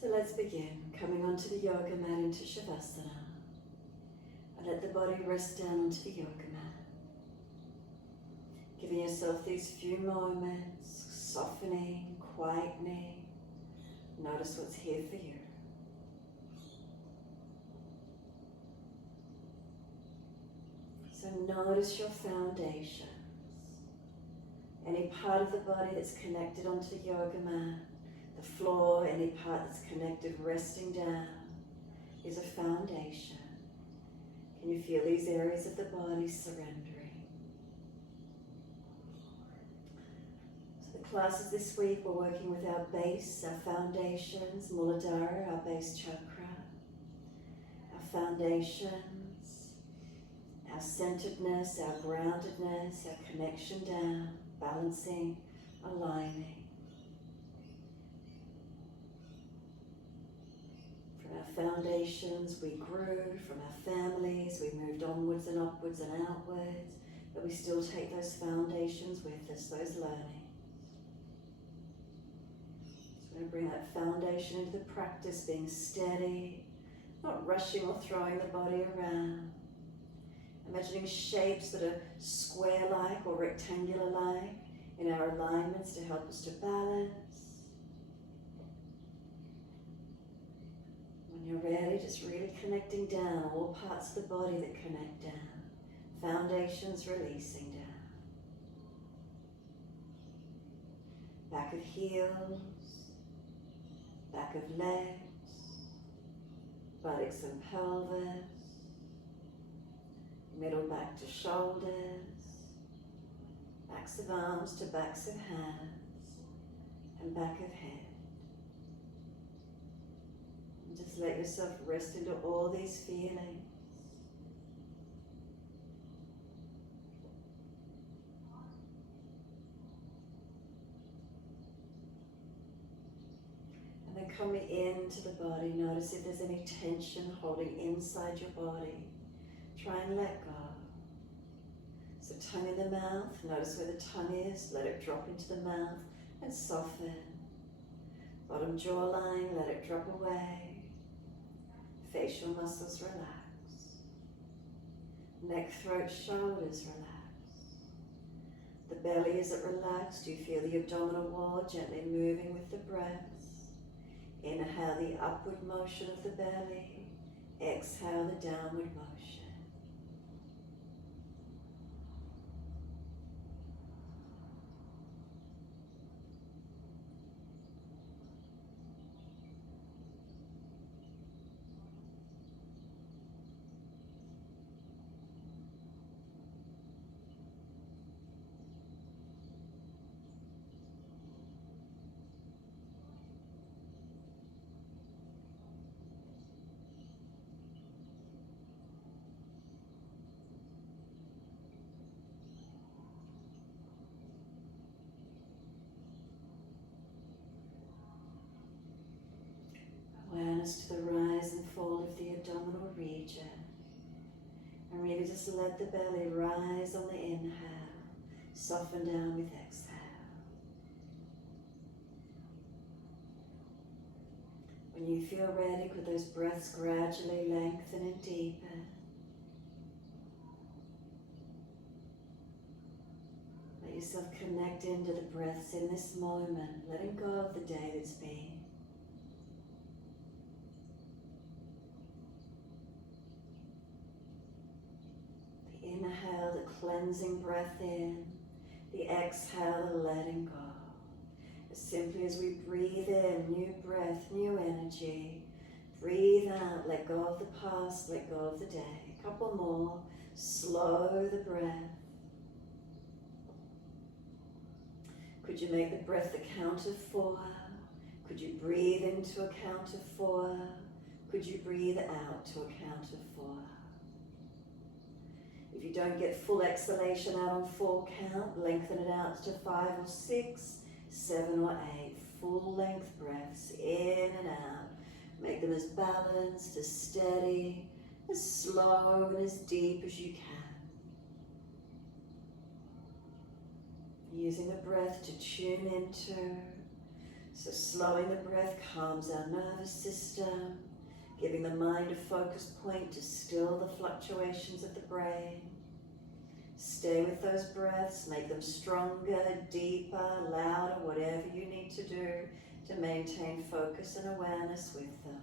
So let's begin, coming onto the yoga mat into Shavasana. And let the body rest down onto the yoga mat. Giving yourself these few moments, softening, quietening. Notice what's here for you. So notice your foundations. Any part of the body that's connected onto the yoga mat, the floor, any part that's connected resting down is a foundation. Can you feel these areas of the body surrendering? So the classes this week, we're working with our base, our foundations, Muladhara, our base chakra, our foundations, our centeredness, our groundedness, our connection down, balancing, aligning. From our foundations, we grew. From our families, we moved onwards and upwards and outwards. But we still take those foundations with us, those learnings. So we're going to bring that foundation into the practice, being steady, not rushing or throwing the body around. Imagining shapes that are square-like or rectangular-like in our alignments to help us to balance. When you're ready, just really connecting down, all parts of the body that connect down. Foundations releasing down. Back of heels, back of legs, buttocks and pelvis. Middle back to shoulders, backs of arms to backs of hands, and back of head. And just let yourself rest into all these feelings. And then coming into the body, notice if there's any tension holding inside your body. Try and let go. So tongue in the mouth, notice where the tongue is, let it drop into the mouth and soften. Bottom jawline, let it drop away. Facial muscles relax. Neck, throat, shoulders relax. The belly, is it relaxed? Do you feel the abdominal wall gently moving with the breath? Inhale the upward motion of the belly. Exhale the downward motion. Awareness to the rise and fall of the abdominal region. And really just let the belly rise on the inhale, soften down with exhale. When you feel ready, could those breaths gradually lengthen and deepen. Let yourself connect into the breaths in this moment, letting go of the day that's been. Inhale, the cleansing breath in. The exhale, the letting go. As simply as we breathe in, new breath, new energy. Breathe out, let go of the past, let go of the day. A couple more. Slow the breath. Could you make the breath the count of 4? Could you breathe into a count of 4? Could you breathe out to a count of 4? If you don't get full exhalation out on 4 count, lengthen it out to 5 or 6, 7 or 8. Full length breaths in and out. Make them as balanced, as steady, as slow and as deep as you can. Using the breath to tune into, So slowing the breath calms our nervous system, giving the mind a focus point to still the fluctuations of the brain. Stay with those breaths, make them stronger, deeper, louder, whatever you need to do to maintain focus and awareness with them.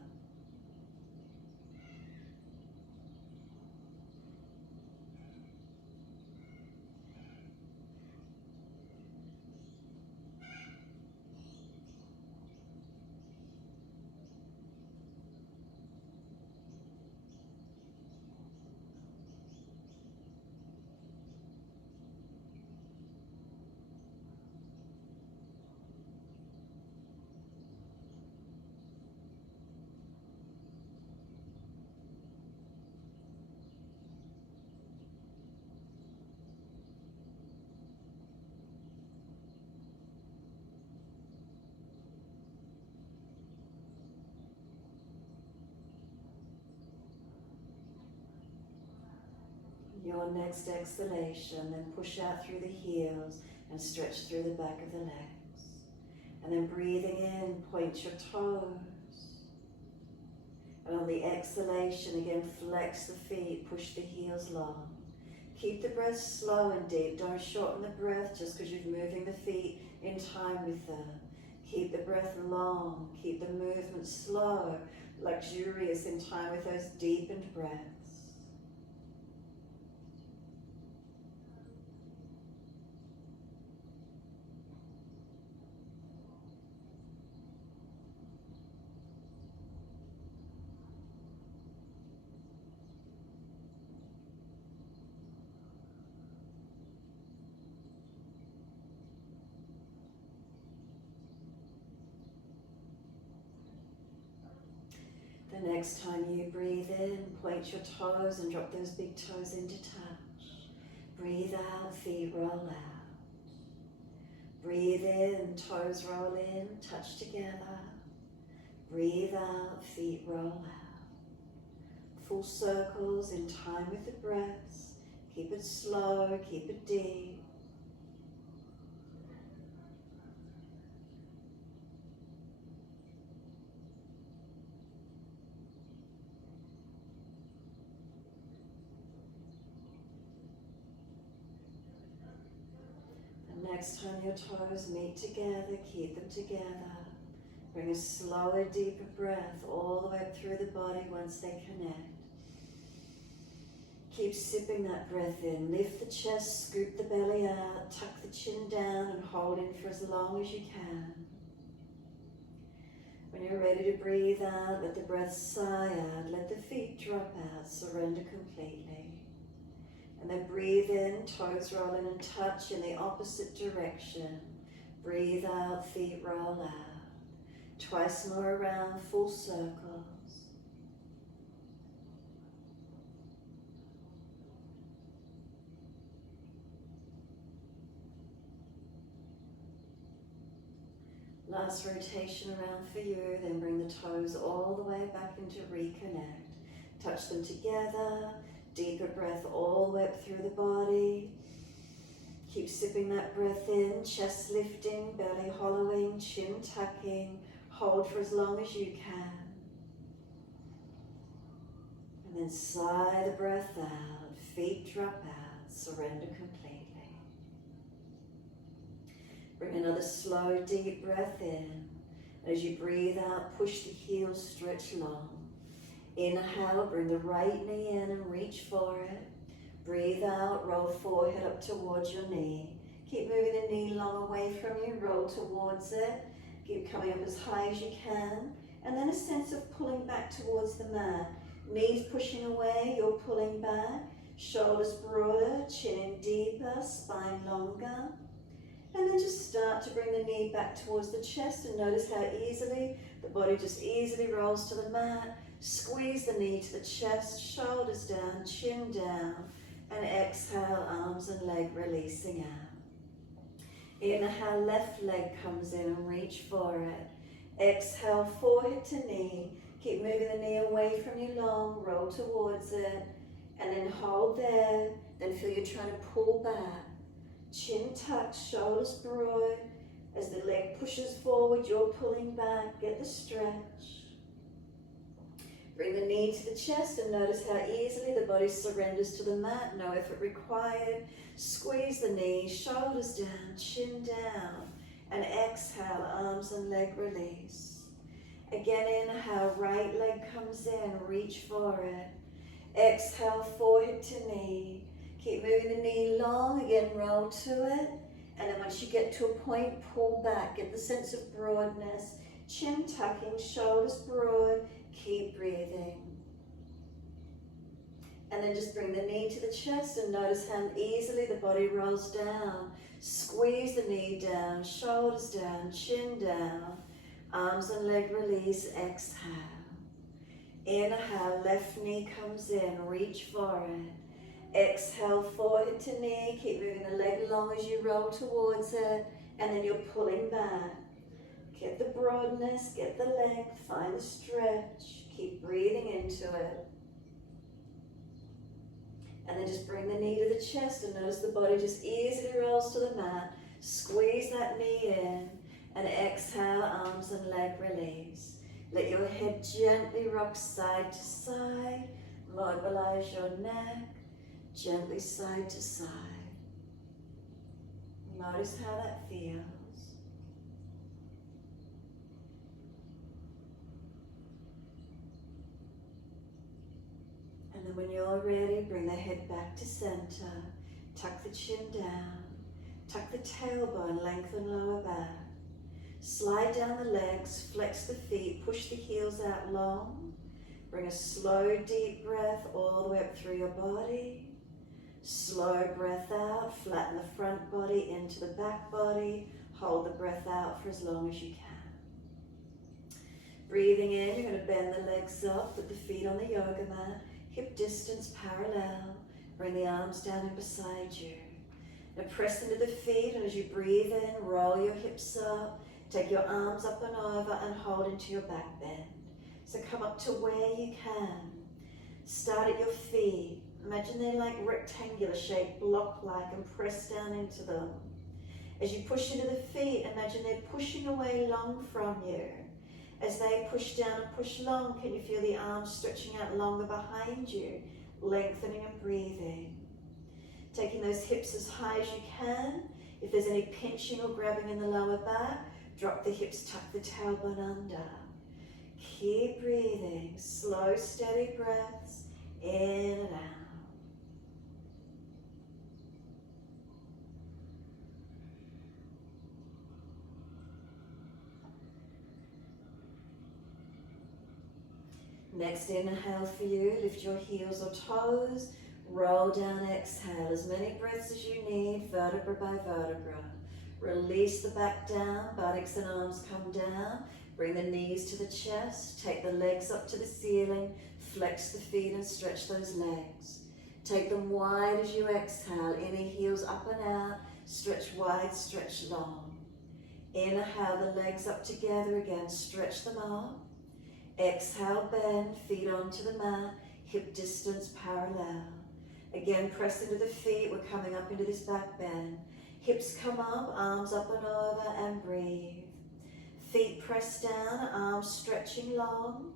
Your next exhalation, then push out through the heels and stretch through the back of the legs. And then breathing in, point your toes. And on the exhalation, again, flex the feet, push the heels long. Keep the breath slow and deep. Don't shorten the breath just because you're moving the feet in time with them. Keep the breath long. Keep the movement slow, luxurious in time with those deepened breaths. The next time you breathe in, point your toes and drop those big toes into touch. Breathe out, feet roll out. Breathe in, toes roll in, touch together. Breathe out, feet roll out. Full circles in time with the breaths. Keep it slow, keep it deep. Next time your toes meet together, keep them together. Bring a slower, deeper breath all the way up through the body once they connect. Keep sipping that breath in. Lift the chest, scoop the belly out, tuck the chin down and hold in for as long as you can. When you're ready to breathe out, let the breath sigh out. Let the feet drop out, surrender completely. And then breathe in, toes roll in and touch in the opposite direction. Breathe out, feet roll out. Twice more around, full circles. Last rotation around for you, then bring the toes all the way back into reconnect. Touch them together. Deeper breath all the way up through the body. Keep sipping that breath in, chest lifting, belly hollowing, chin tucking. Hold for as long as you can. And then sigh the breath out, feet drop out, surrender completely. Bring another slow, deep breath in. And as you breathe out, push the heels, stretch long. Inhale, bring the right knee in and reach for it. Breathe out, roll forehead up towards your knee. Keep moving the knee long away from you, roll towards it. Keep coming up as high as you can. And then a sense of pulling back towards the mat. Knees pushing away, you're pulling back. Shoulders broader, chin in deeper, spine longer. And then just start to bring the knee back towards the chest and notice how easily the body just easily rolls to the mat. Squeeze the knee to the chest, shoulders down, chin down, and exhale, arms and leg releasing out. Inhale, left leg comes in and reach for it. Exhale, forehead to knee. Keep moving the knee away from you long, roll towards it, and then hold there. Then feel you're trying to pull back. Chin tucked, shoulders broad. As the leg pushes forward, you're pulling back. Get the stretch. Bring the knee to the chest and notice how easily the body surrenders to the mat. No effort required. Squeeze the knees, shoulders down, chin down. And exhale, arms and leg release. Again, inhale, right leg comes in, reach for it. Exhale, forehead to knee. Keep moving the knee long, again, roll to it. And then once you get to a point, pull back. Get the sense of broadness. Chin tucking, shoulders broad. Keep breathing. And then just bring the knee to the chest and notice how easily the body rolls down. Squeeze the knee down, shoulders down, chin down. Arms and leg release, exhale. Inhale, left knee comes in, reach for it. Exhale, forehead to knee, keep moving the leg long as you roll towards it, and then you're pulling back. Get the broadness, get the length, find the stretch, keep breathing into it. And then just bring the knee to the chest and notice the body just easily rolls to the mat. Squeeze that knee in and exhale, arms and leg release. Let your head gently rock side to side. Mobilize your neck, gently side to side. Notice how that feels. And then when you're ready, bring the head back to center. Tuck the chin down. Tuck the tailbone, lengthen lower back. Slide down the legs, flex the feet, push the heels out long. Bring a slow, deep breath all the way up through your body. Slow breath out, flatten the front body into the back body. Hold the breath out for as long as you can. Breathing in, you're going to bend the legs up, put the feet on the yoga mat. Hip distance parallel. Bring the arms down and beside you. Now press into the feet, and as you breathe in, roll your hips up. Take your arms up and over and hold into your back bend. So come up to where you can. Start at your feet. Imagine they're like rectangular shaped, block-like, and press down into them. As you push into the feet, imagine they're pushing away long from you. As they push down and push long, can you feel the arms stretching out longer behind you, lengthening and breathing? Taking those hips as high as you can. If there's any pinching or grabbing in the lower back, drop the hips, tuck the tailbone under. Keep breathing, slow, steady breaths, in and out. Next inhale for you, lift your heels or toes, roll down, exhale, as many breaths as you need, vertebra by vertebra. Release the back down, buttocks and arms come down, bring the knees to the chest, take the legs up to the ceiling, flex the feet and stretch those legs. Take them wide as you exhale, inner heels up and out, stretch wide, stretch long. Inhale the legs up together again, stretch them up. Exhale, bend, feet onto the mat, hip distance parallel. Again, press into the feet, we're coming up into this back bend. Hips come up, arms up and over, and breathe. Feet press down, arms stretching long.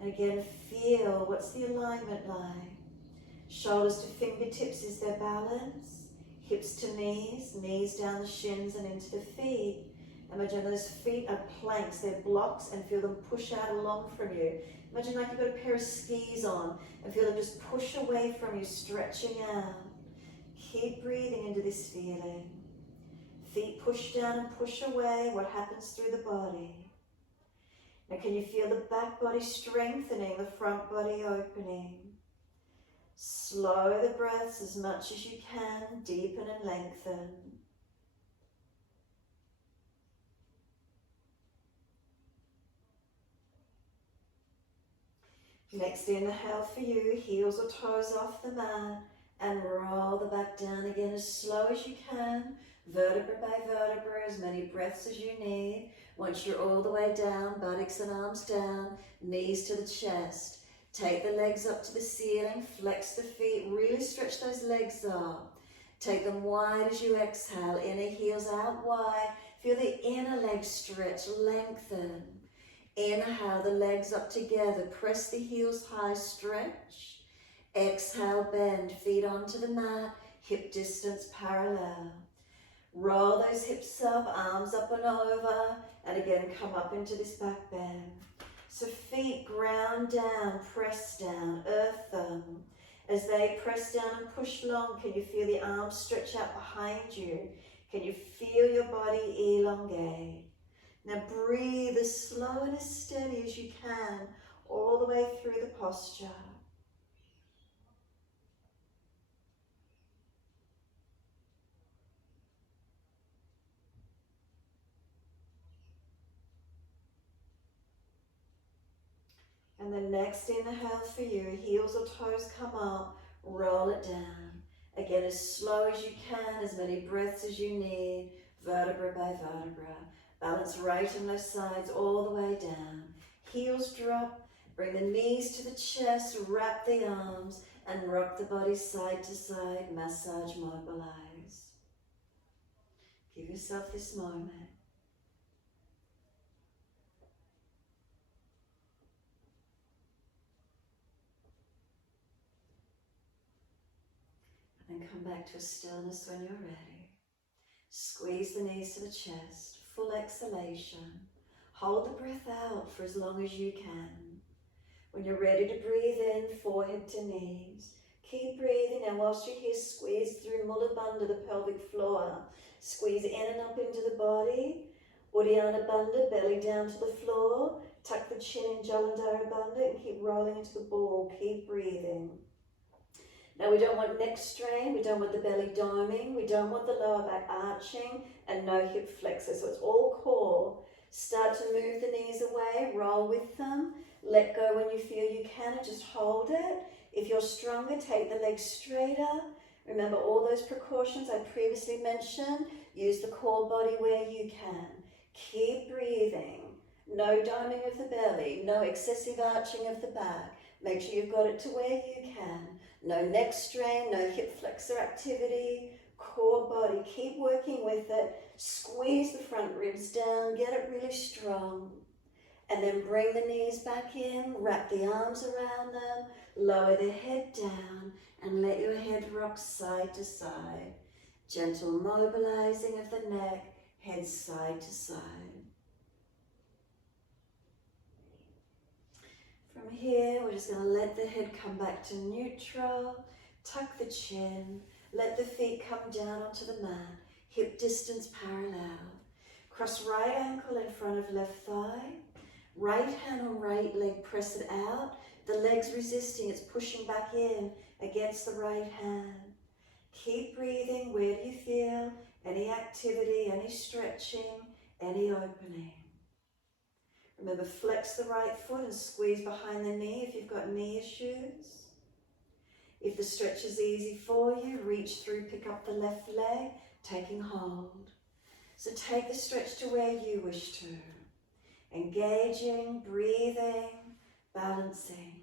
And again, feel, what's the alignment like? Shoulders to fingertips, is there balance? Hips to knees, knees down the shins and into the feet. Imagine those feet are planks, they're blocks, and feel them push out along from you. Imagine like you've got a pair of skis on and feel them just push away from you, stretching out. Keep breathing into this feeling. Feet push down and push away, what happens through the body? Now can you feel the back body strengthening, the front body opening? Slow the breaths as much as you can, deepen and lengthen. Next inhale for you, heels or toes off the mat, and roll the back down again as slow as you can, vertebra by vertebra, as many breaths as you need. Once you're all the way down, buttocks and arms down, knees to the chest. Take the legs up to the ceiling, flex the feet, really stretch those legs up. Take them wide as you exhale. Inner heels out wide. Feel the inner leg stretch, lengthen. Inhale the legs up together. Press the heels high, stretch. Exhale, bend. Feet onto the mat. Hip distance parallel. Roll those hips up, arms up and over. And again, come up into this back bend. So feet ground down, press down, earth them. As they press down and push long, can you feel the arms stretch out behind you? Can you feel your body elongate? Now breathe as slow and as steady as you can, all the way through the posture. And the next inhale for you, heels or toes come up, roll it down. Again, as slow as you can, as many breaths as you need, vertebra by vertebra. Balance right and left sides all the way down. Heels drop, bring the knees to the chest, wrap the arms, and rock the body side to side, massage, mobilize. Give yourself this moment. And come back to a stillness when you're ready. Squeeze the knees to the chest, full exhalation. Hold the breath out for as long as you can. When you're ready to breathe in, forehead to knees. Keep breathing, and whilst you're here, squeeze through Mula Bandha, the pelvic floor. Squeeze in and up into the body. Uddiyana Bandha, belly down to the floor. Tuck the chin in Jalandhara Bandha and keep rolling into the ball. Keep breathing. Now we don't want neck strain, we don't want the belly doming, we don't want the lower back arching, and no hip flexor, so it's all core. Start to move the knees away, roll with them, let go when you feel you can and just hold it. If you're stronger, take the legs straighter. Remember all those precautions I previously mentioned. Use the core body where you can. Keep breathing. No doming of the belly, no excessive arching of the back. Make sure you've got it to where you can. No neck strain, no hip flexor activity, core body. Keep working with it. Squeeze the front ribs down, get it really strong. And then bring the knees back in, wrap the arms around them, lower the head down, and let your head rock side to side. Gentle mobilizing of the neck, head side to side. From here, we're just going to let the head come back to neutral, tuck the chin, let the feet come down onto the mat, hip distance parallel. Cross right ankle in front of left thigh, right hand on right leg, press it out. The leg's resisting, it's pushing back in against the right hand. Keep breathing. Where do you feel any activity, any stretching, any opening? Remember, flex the right foot and squeeze behind the knee if you've got knee issues. If the stretch is easy for you, reach through, pick up the left leg, taking hold. So take the stretch to where you wish to. Engaging, breathing, balancing.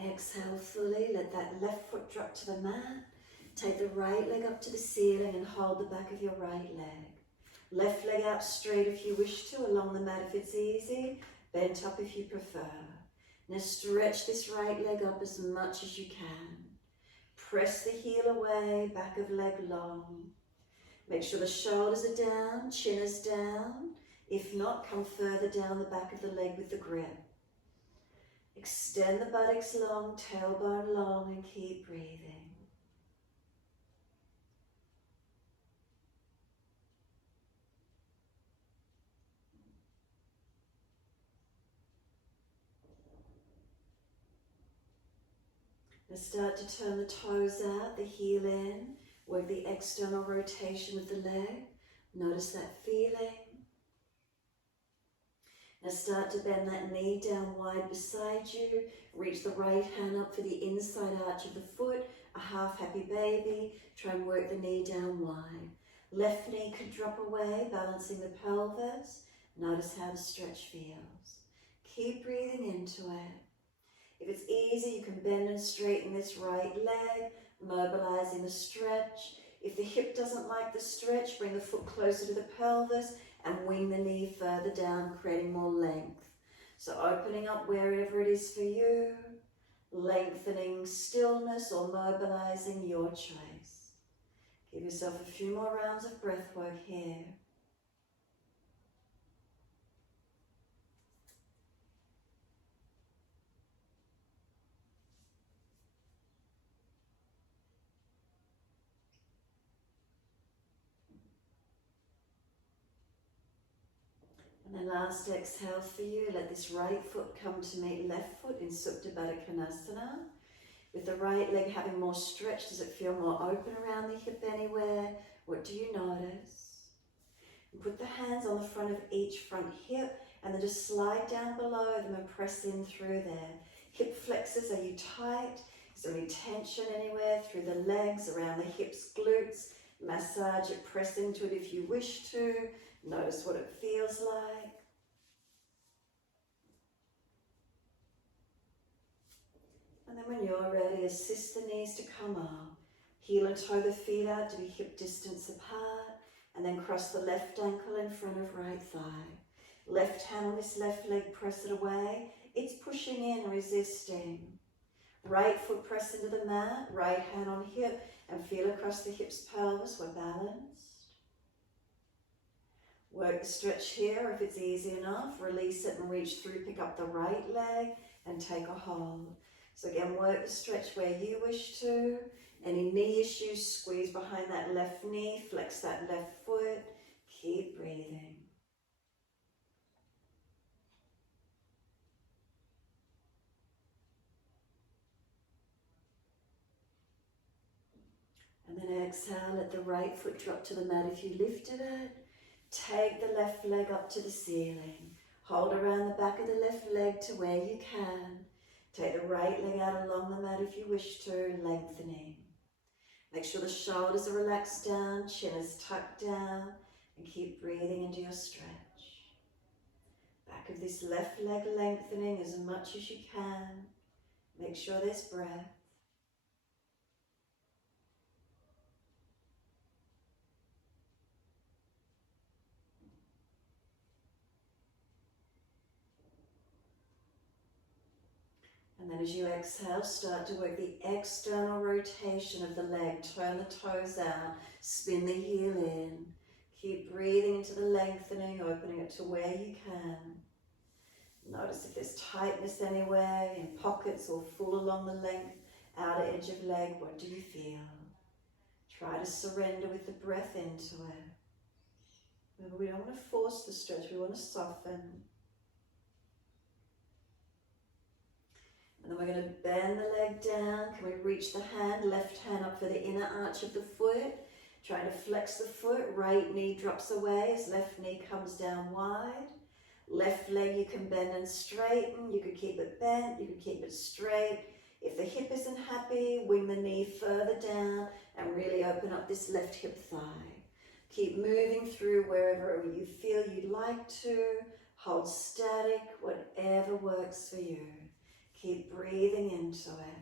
Exhale fully, let that left foot drop to the mat. Take the right leg up to the ceiling and hold the back of your right leg. Left leg out straight if you wish to, along the mat if it's easy, bent up if you prefer. Now stretch this right leg up as much as you can. Press the heel away, back of leg long. Make sure the shoulders are down, chin is down. If not, come further down the back of the leg with the grip. Extend the buttocks long, tailbone long, and keep breathing. Now start to turn the toes out, the heel in, work the external rotation of the leg. Notice that feeling. Now start to bend that knee down wide beside you. Reach the right hand up for the inside arch of the foot, a half happy baby. Try and work the knee down wide. Left knee could drop away, balancing the pelvis. Notice how the stretch feels. Keep breathing into it. If it's easy, you can bend and straighten this right leg, mobilizing the stretch. If the hip doesn't like the stretch, bring the foot closer to the pelvis and wing the knee further down, creating more length. So opening up wherever it is for you, lengthening stillness or mobilizing, your choice. Give yourself a few more rounds of breath work here. And then last exhale for you, let this right foot come to meet left foot in Supta Baddha Konasana. With the right leg having more stretch, does it feel more open around the hip anywhere? What do you notice? And put the hands on the front of each front hip and then just slide down below them and press in through there. Hip flexors, are you tight? Is there any tension anywhere through the legs, around the hips, glutes? Massage it, press into it if you wish to. Notice what it feels like. And then when you're ready, assist the knees to come up. Heel and toe the feet out to be hip distance apart. And then cross the left ankle in front of right thigh. Left hand on this left leg, press it away. It's pushing in, resisting. Right foot press into the mat. Right hand on hip and feel across the hips, pelvis. We're balanced. Work the stretch here if it's easy enough. Release it and reach through. Pick up the right leg and take a hold. So again, work the stretch where you wish to. Any knee issues, squeeze behind that left knee. Flex that left foot. Keep breathing. And then exhale, let the right foot drop to the mat if you lifted it. Take the left leg up to the ceiling. Hold around the back of the left leg to where you can. Take the right leg out along the mat if you wish to, lengthening. Make sure the shoulders are relaxed down, chin is tucked down, and keep breathing into your stretch. Back of this left leg lengthening as much as you can. Make sure there's breath. And then as you exhale, start to work the external rotation of the leg. Turn the toes out, spin the heel in. Keep breathing into the lengthening, opening it to where you can. Notice if there's tightness anywhere, in pockets or full along the length, outer edge of leg. What do you feel? Try to surrender with the breath into it. Remember, we don't want to force the stretch, we want to soften. And then we're going to bend the leg down. Can we reach the hand, left hand up for the inner arch of the foot? Trying to flex the foot, right knee drops away as left knee comes down wide. Left leg you can bend and straighten. You could keep it bent, you could keep it straight. If the hip isn't happy, wing the knee further down and really open up this left hip thigh. Keep moving through wherever you feel you'd like to. Hold static, whatever works for you. Keep breathing into it.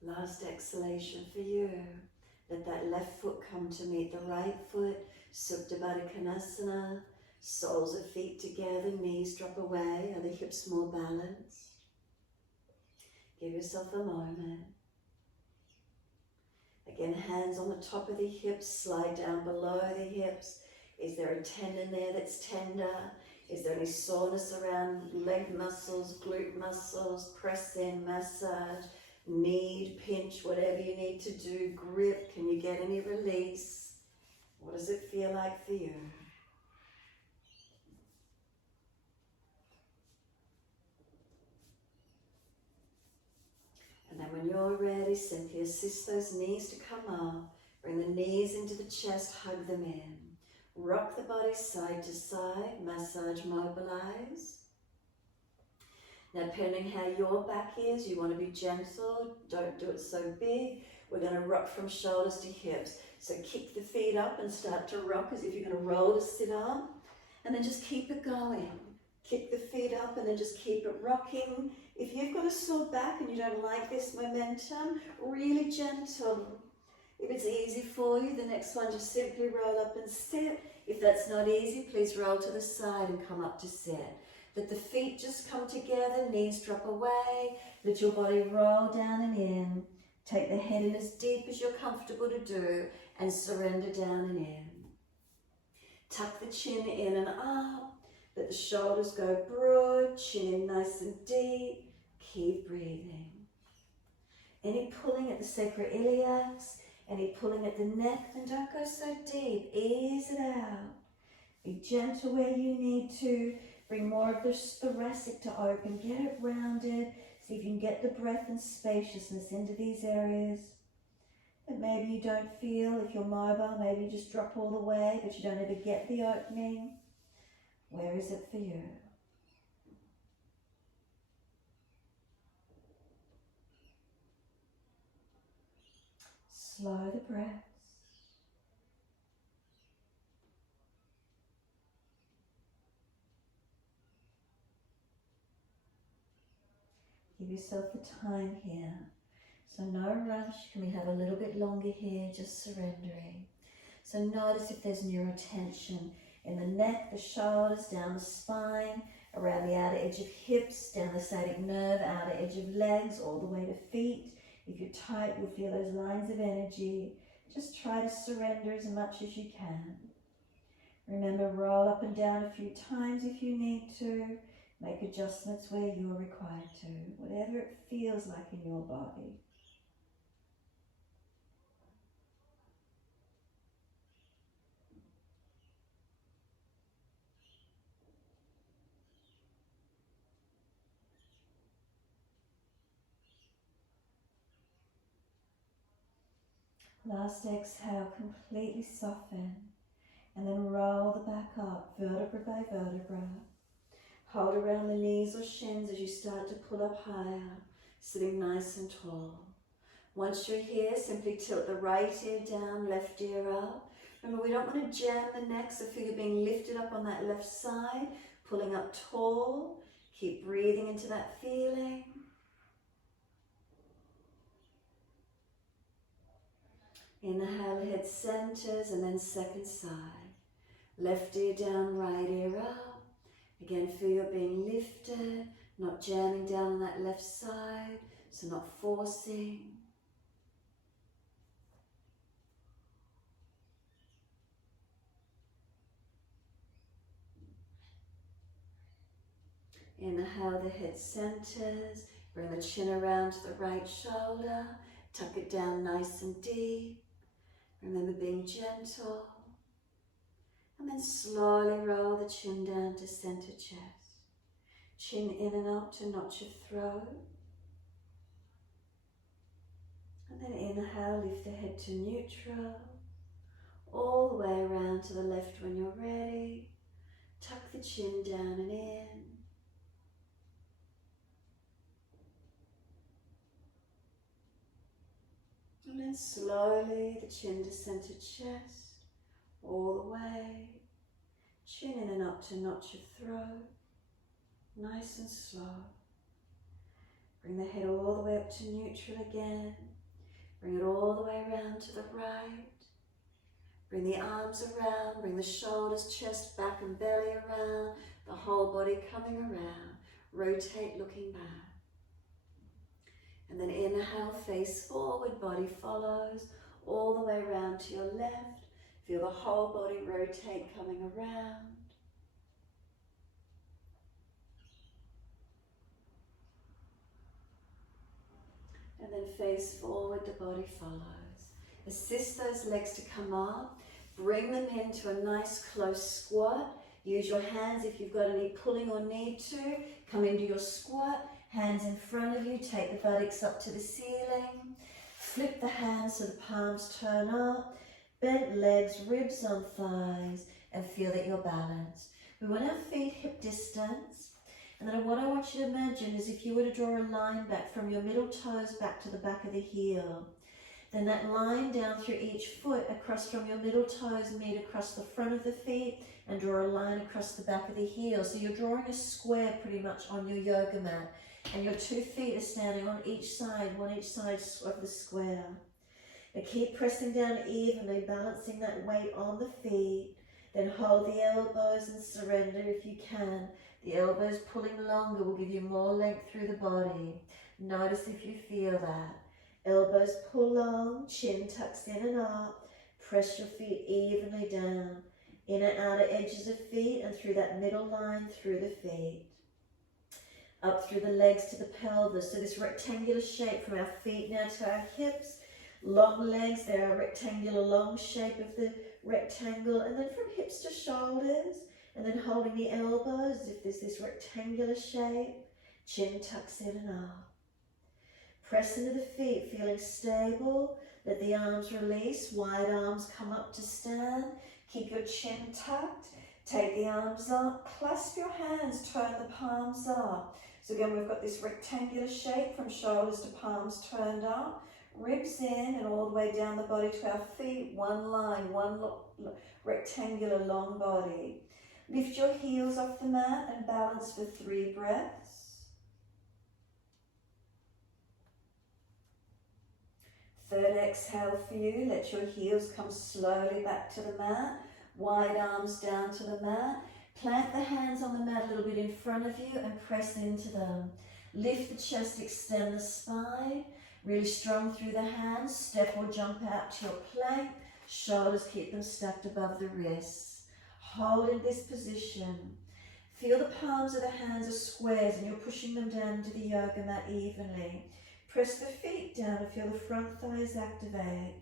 Last exhalation for you. Let that left foot come to meet the right foot. Supta Baddha Konasana. Soles of feet together, knees drop away. Are the hips more balanced? Give yourself a moment. Again, hands on the top of the hips, slide down below the hips. Is there a tendon there that's tender? Is there any soreness around leg muscles, glute muscles? Press in, massage. need, pinch, whatever you need to do, grip. Can you get any release? What does it feel like for you? And then when you're ready, simply assist those knees to come up. Bring the knees into the chest, hug them in. Rock the body side to side, massage, mobilize. Now, depending how your back is, you want to be gentle, don't do it so big. We're going to rock from shoulders to hips. So kick the feet up and start to rock as if you're going to roll to sit up. And then just keep it going. Kick the feet up and then just keep it rocking. If you've got a sore back and you don't like this momentum, really gentle. If it's easy for you, the next one, just simply roll up and sit. If that's not easy, please roll to the side and come up to sit. Let the feet just come together, knees drop away. Let your body roll down and in. Take the head in as deep as you're comfortable to do and surrender down and in. Tuck the chin in and up. Let the shoulders go broad, chin in nice and deep. Keep breathing. Any pulling at the sacroiliacs, any pulling at the neck, then don't go so deep. Ease it out. Be gentle where you need to. Bring more of the thoracic to open. Get it rounded. See if you can get the breath and spaciousness into these areas that maybe you don't feel. If you're mobile, maybe you just drop all the way, but you don't ever get the opening. Where is it for you? Slow the breaths. Give yourself the time here. So no rush. Can we have a little bit longer here, just surrendering. So notice if there's neurotension in the neck, the shoulders, down the spine, around the outer edge of hips, down the sciatic nerve, outer edge of legs, all the way to feet. If you're tight, you'll feel those lines of energy. Just try to surrender as much as you can. Remember, roll up and down a few times if you need to. Make adjustments where you're required to, whatever it feels like in your body. Last exhale, completely soften, and then roll the back up, vertebra by vertebra. Hold around the knees or shins as you start to pull up higher, sitting nice and tall. Once you're here, simply tilt the right ear down, left ear up. Remember, we don't want to jam the neck, so feel you're being lifted up on that left side, pulling up tall. Keep breathing into that feeling. Inhale, head centers, and then second side. Left ear down, right ear up. Again, feel you're being lifted, not jamming down on that left side, so not forcing. Inhale, the head centers, bring the chin around to the right shoulder, tuck it down nice and deep. Remember being gentle. And then slowly roll the chin down to center chest. Chin in and up to notch your throat. And then inhale, lift the head to neutral. All the way around to the left when you're ready. Tuck the chin down and in. And then slowly the chin to center chest. All the way. Chin in and up to notch your throat. Nice and slow. Bring the head all the way up to neutral again. Bring it all the way around to the right. Bring the arms around, bring the shoulders, chest, back and belly around, the whole body coming around. Rotate looking back. And then inhale, face forward, body follows, all the way around to your left. Feel the whole body rotate coming around. And then face forward, the body follows. Assist those legs to come up. Bring them into a nice close squat. Use your hands if you've got any pulling or need to. Come into your squat. Hands in front of you. Take the buttocks up to the ceiling. Flip the hands so the palms turn up. Bent legs, ribs on thighs, and feel that you're balanced. We want our feet hip distance. And then what I want you to imagine is if you were to draw a line back from your middle toes back to the back of the heel, then that line down through each foot across from your middle toes meet across the front of the feet and draw a line across the back of the heel. So you're drawing a square pretty much on your yoga mat, and your 2 feet are standing on each side, one each side of the square. And keep pressing down evenly, balancing that weight on the feet. Then hold the elbows and surrender if you can. The elbows pulling longer will give you more length through the body. Notice if you feel that. Elbows pull long, chin tucks in and up. Press your feet evenly down. Inner outer edges of feet and through that middle line through the feet. Up through the legs to the pelvis. So this rectangular shape from our feet now to our hips. Long legs, they're a rectangular long shape of the rectangle. And then from hips to shoulders. And then holding the elbows as if there's this rectangular shape. Chin tucks in and up. Press into the feet, feeling stable. Let the arms release. Wide arms come up to stand. Keep your chin tucked. Take the arms up. Clasp your hands. Turn the palms up. So again, we've got this rectangular shape from shoulders to palms turned up. Ribs in and all the way down the body to our feet. One line, one rectangular long body. Lift your heels off the mat and balance for 3 breaths. Third exhale for you. Let your heels come slowly back to the mat. Wide arms down to the mat. Plant the hands on the mat a little bit in front of you and press into them. Lift the chest, extend the spine. Really strong through the hands. Step or jump out to your plank. Shoulders, keep them stacked above the wrists. Hold in this position. Feel the palms of the hands as squares and you're pushing them down into the yoga mat evenly. Press the feet down and feel the front thighs activate.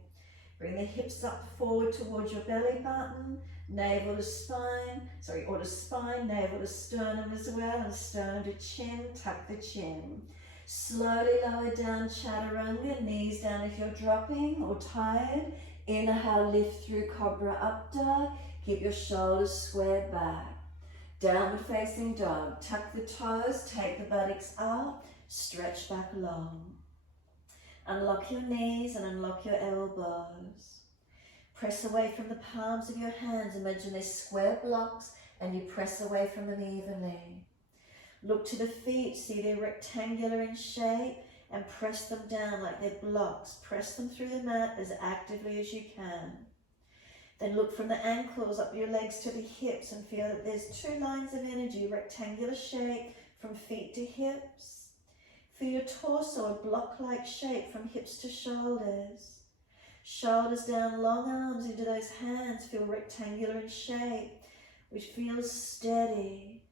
Bring the hips up forward towards your belly button. Navel to spine, or to spine, navel to sternum as well, and sternum to chin, tuck the chin. Slowly lower down chaturanga, knees down if you're dropping or tired. Inhale, lift through cobra up dog. Keep your shoulders squared back. Downward facing dog. Tuck the toes, take the buttocks up, stretch back long. Unlock your knees and unlock your elbows. Press away from the palms of your hands. Imagine they're square blocks and you press away from them evenly. Look to the feet, see they're rectangular in shape and press them down like they're blocks. Press them through the mat as actively as you can. Then look from the ankles up your legs to the hips and feel that there's 2 lines of energy, rectangular shape from feet to hips. Feel your torso, a block-like shape from hips to shoulders. Shoulders down, long arms into those hands, feel rectangular in shape, which feels steady,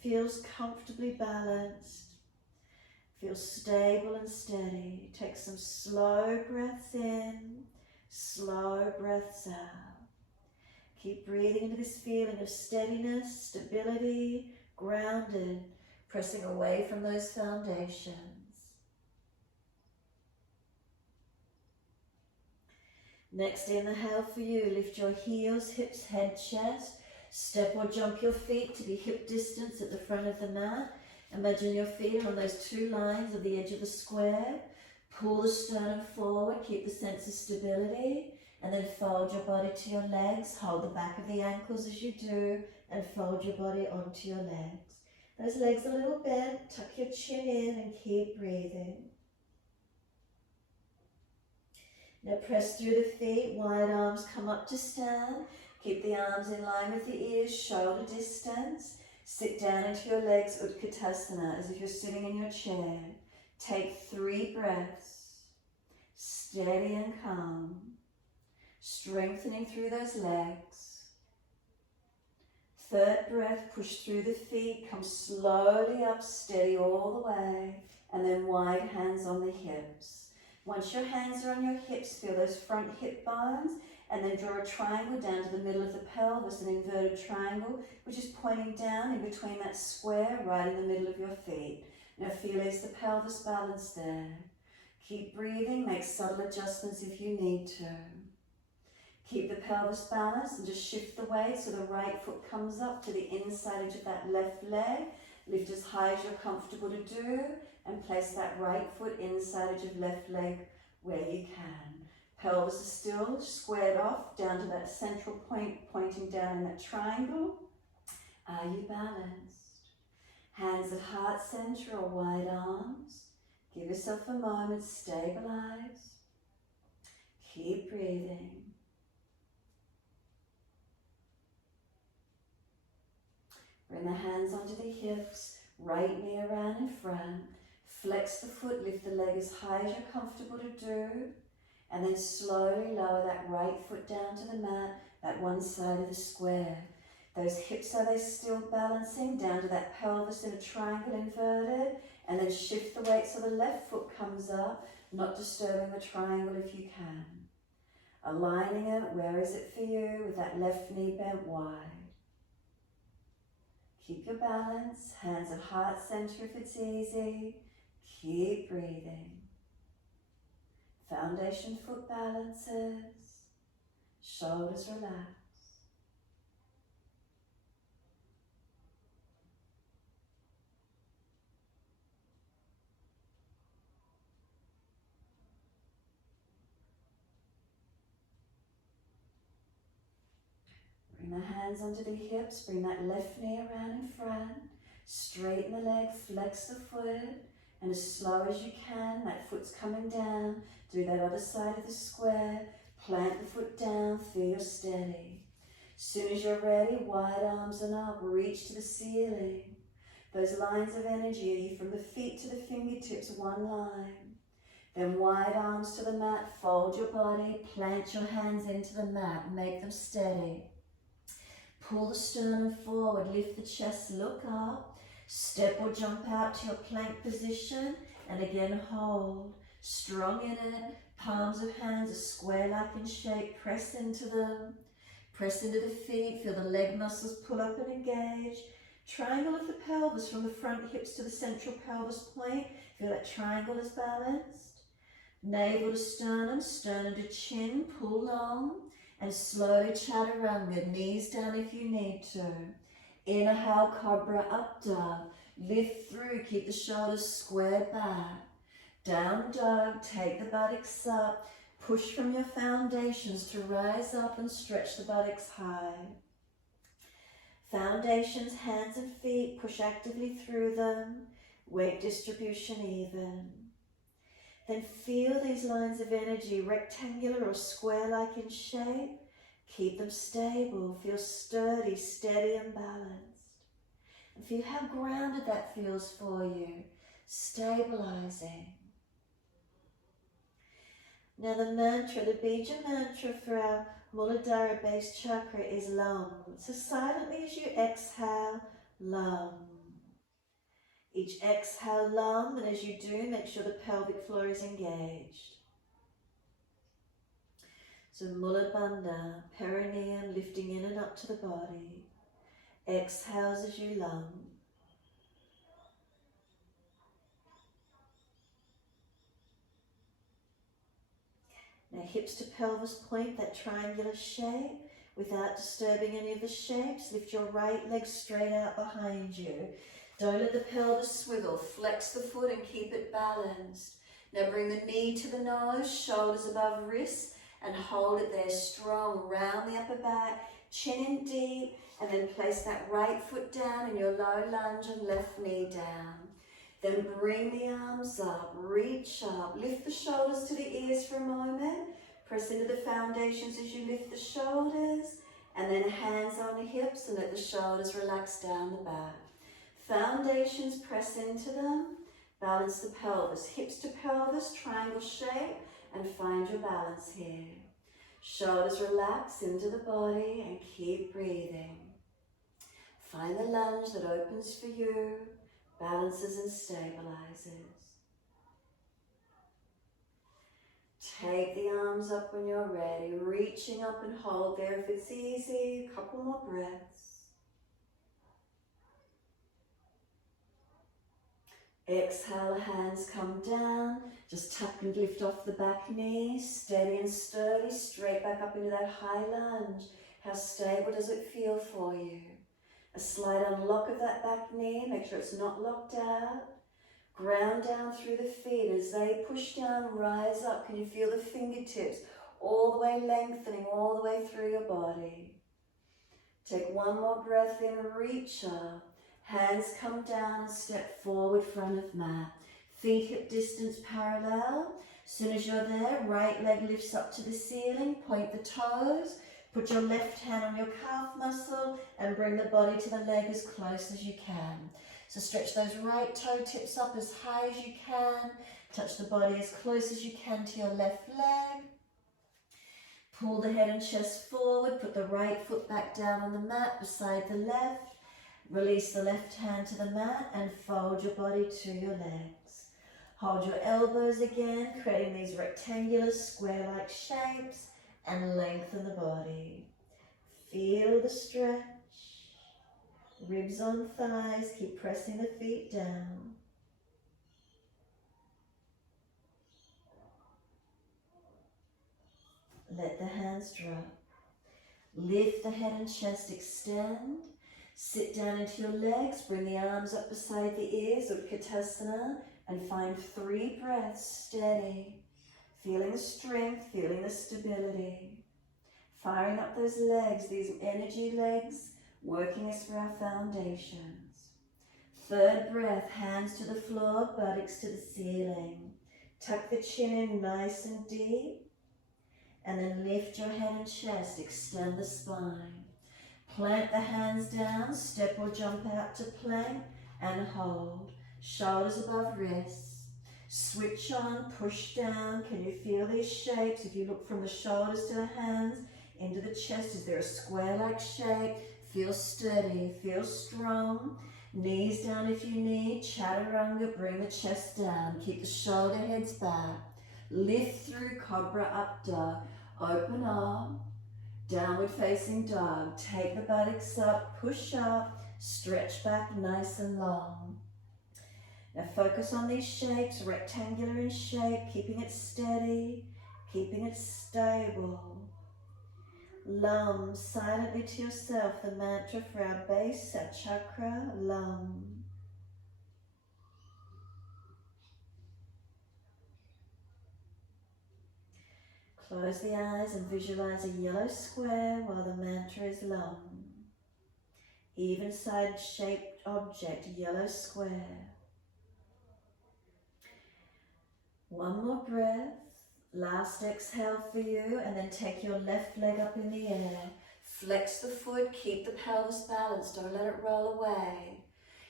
feels comfortably balanced, feels stable and steady. Take some slow breaths in, slow breaths out. Keep breathing into this feeling of steadiness, stability, grounded, pressing away from those foundations. Next inhale for you, lift your heels, hips, head, chest. Step or jump your feet to be hip distance at the front of the mat. Imagine your feet on those 2 lines of the edge of the square. Pull the sternum forward, keep the sense of stability. And then fold your body to your legs. Hold the back of the ankles as you do. And fold your body onto your legs. Those legs a little bent. Tuck your chin in and keep breathing. Now press through the feet. Wide arms come up to stand. Keep the arms in line with the ears. Shoulder distance. Sit down into your legs. Utkatasana, as if you're sitting in your chair. Take 3 breaths. Steady and calm. Strengthening through those legs. 3rd breath, push through the feet, come slowly up, steady all the way, and then wide hands on the hips. Once your hands are on your hips, feel those front hip bones, and then draw a triangle down to the middle of the pelvis, an inverted triangle, which is pointing down in between that square right in the middle of your feet. Now feel is the pelvis balanced there. Keep breathing, make subtle adjustments if you need to. Keep the pelvis balanced and just shift the weight so the right foot comes up to the inside edge of that left leg. Lift as high as you're comfortable to do, and place that right foot inside edge of left leg where you can. Pelvis is still squared off down to that central point, pointing down in that triangle. Are you balanced? Hands at heart center or wide arms. Give yourself a moment, stabilize. Keep breathing. Bring the hands onto the hips, right knee around in front. Flex the foot, lift the leg as high as you're comfortable to do. And then slowly lower that right foot down to the mat, that one side of the square. Those hips, are they still balancing down to that pelvis in a triangle inverted? And then shift the weight so the left foot comes up, not disturbing the triangle if you can. Aligning it, where is it for you, with that left knee bent wide. Keep your balance, hands at heart center if it's easy. Keep breathing. Foundation foot balances, shoulders relax. Bring the hands onto the hips, bring that left knee around in front, straighten the leg, flex the foot, and as slow as you can, that foot's coming down, do that other side of the square, plant the foot down, feel steady. As soon as you're ready, wide arms and up, reach to the ceiling. Those lines of energy from the feet to the fingertips, one line. Then wide arms to the mat, fold your body, plant your hands into the mat, make them steady. Pull the sternum forward, lift the chest, look up. Step or jump out to your plank position, and again hold. Strong in it, palms of hands are square-like in shape, press into them. Press into the feet, feel the leg muscles pull up and engage. Triangle of the pelvis from the front hips to the central pelvis point. Feel that triangle is balanced. Navel to sternum, sternum to chin, pull long. And slowly chaturanga, knees down if you need to. Inhale, cobra, up dog. Lift through, keep the shoulders squared back. Down dog, take the buttocks up. Push from your foundations to rise up and stretch the buttocks high. Foundations, hands and feet, push actively through them. Weight distribution even. Then feel these lines of energy, rectangular or square-like in shape. Keep them stable, feel sturdy, steady and balanced. And feel how grounded that feels for you, stabilizing. Now the mantra, the bija mantra for our Muladhara base chakra is Lung. So silently as you exhale, Lung. Each exhale, Lung, and as you do, make sure the pelvic floor is engaged. So Mula Bandha, perineum lifting in and up to the body. Exhales as you lung. Now hips to pelvis point, that triangular shape. Without disturbing any of the shapes, lift your right leg straight out behind you. Don't let the pelvis swivel. Flex the foot and keep it balanced. Now bring the knee to the nose, shoulders above wrists, and hold it there strong. Round the upper back, chin in deep, and then place that right foot down in your low lunge and left knee down. Then bring the arms up, reach up, lift the shoulders to the ears for a moment. Press into the foundations as you lift the shoulders, and then hands on the hips and let the shoulders relax down the back. Foundations, press into them, balance the pelvis, hips to pelvis, triangle shape, and find your balance here. Shoulders relax into the body and keep breathing. Find the lunge that opens for you, balances and stabilizes. arms up when you're ready, reaching up and hold there if it's easy. A couple more breaths. Exhale, the hands come down. Just tuck and lift off the back knee, steady and sturdy, straight back up into that high lunge. How stable does it feel for you? A slight unlock of that back knee, make sure it's not locked out. Ground down through the feet as they push down, rise up. Can you feel the fingertips all the way lengthening, all the way through your body? Take one more breath in, reach up. Hands come down and step forward front of mat. Feet hip distance parallel. Soon as you're there, right leg lifts up to the ceiling, point the toes. Put your left hand on your calf muscle and bring the body to the leg as close as you can. So stretch those right toe tips up as high as you can. Touch the body as close as you can to your left leg. Pull the head and chest forward. Put the right foot back down on the mat beside the left. Release the left hand to the mat and fold your body to your legs. Hold your elbows again, creating these rectangular square-like shapes, and lengthen the body. Feel the stretch. Ribs on thighs, keep pressing the feet down. Let the hands drop. Lift the head and chest, extend. Sit down into your legs, bring the arms up beside the ears, Utkatasana, and find 3 breaths steady. Feeling the strength, feeling the stability. Firing up those legs, these energy legs, working us for our foundations. 3rd breath, hands to the floor, buttocks to the ceiling. Tuck the chin in nice and deep, and then lift your head and chest, extend the spine. Plant the hands down, step or jump out to plank, and hold. Shoulders above wrists. Switch on, push down. Can you feel these shapes? If you look from the shoulders to the hands, into the chest, is there a square-like shape? Feel steady, feel strong. Knees down if you need. Chaturanga, bring the chest down. Keep the shoulder heads back. Lift through Cobra up dog. Open arm. Downward facing dog. Take the buttocks up, push up, stretch back nice and long. Now focus on these shapes, rectangular in shape, keeping it steady, keeping it stable. Lum, silently to yourself, the mantra for our base, our chakra, Lum. Close the eyes and visualize a yellow square while the mantra is Lum. Even-sided shaped object, yellow square. One more breath. Last exhale for you, and then take your left leg up in the air. Flex the foot, keep the pelvis balanced, don't let it roll away.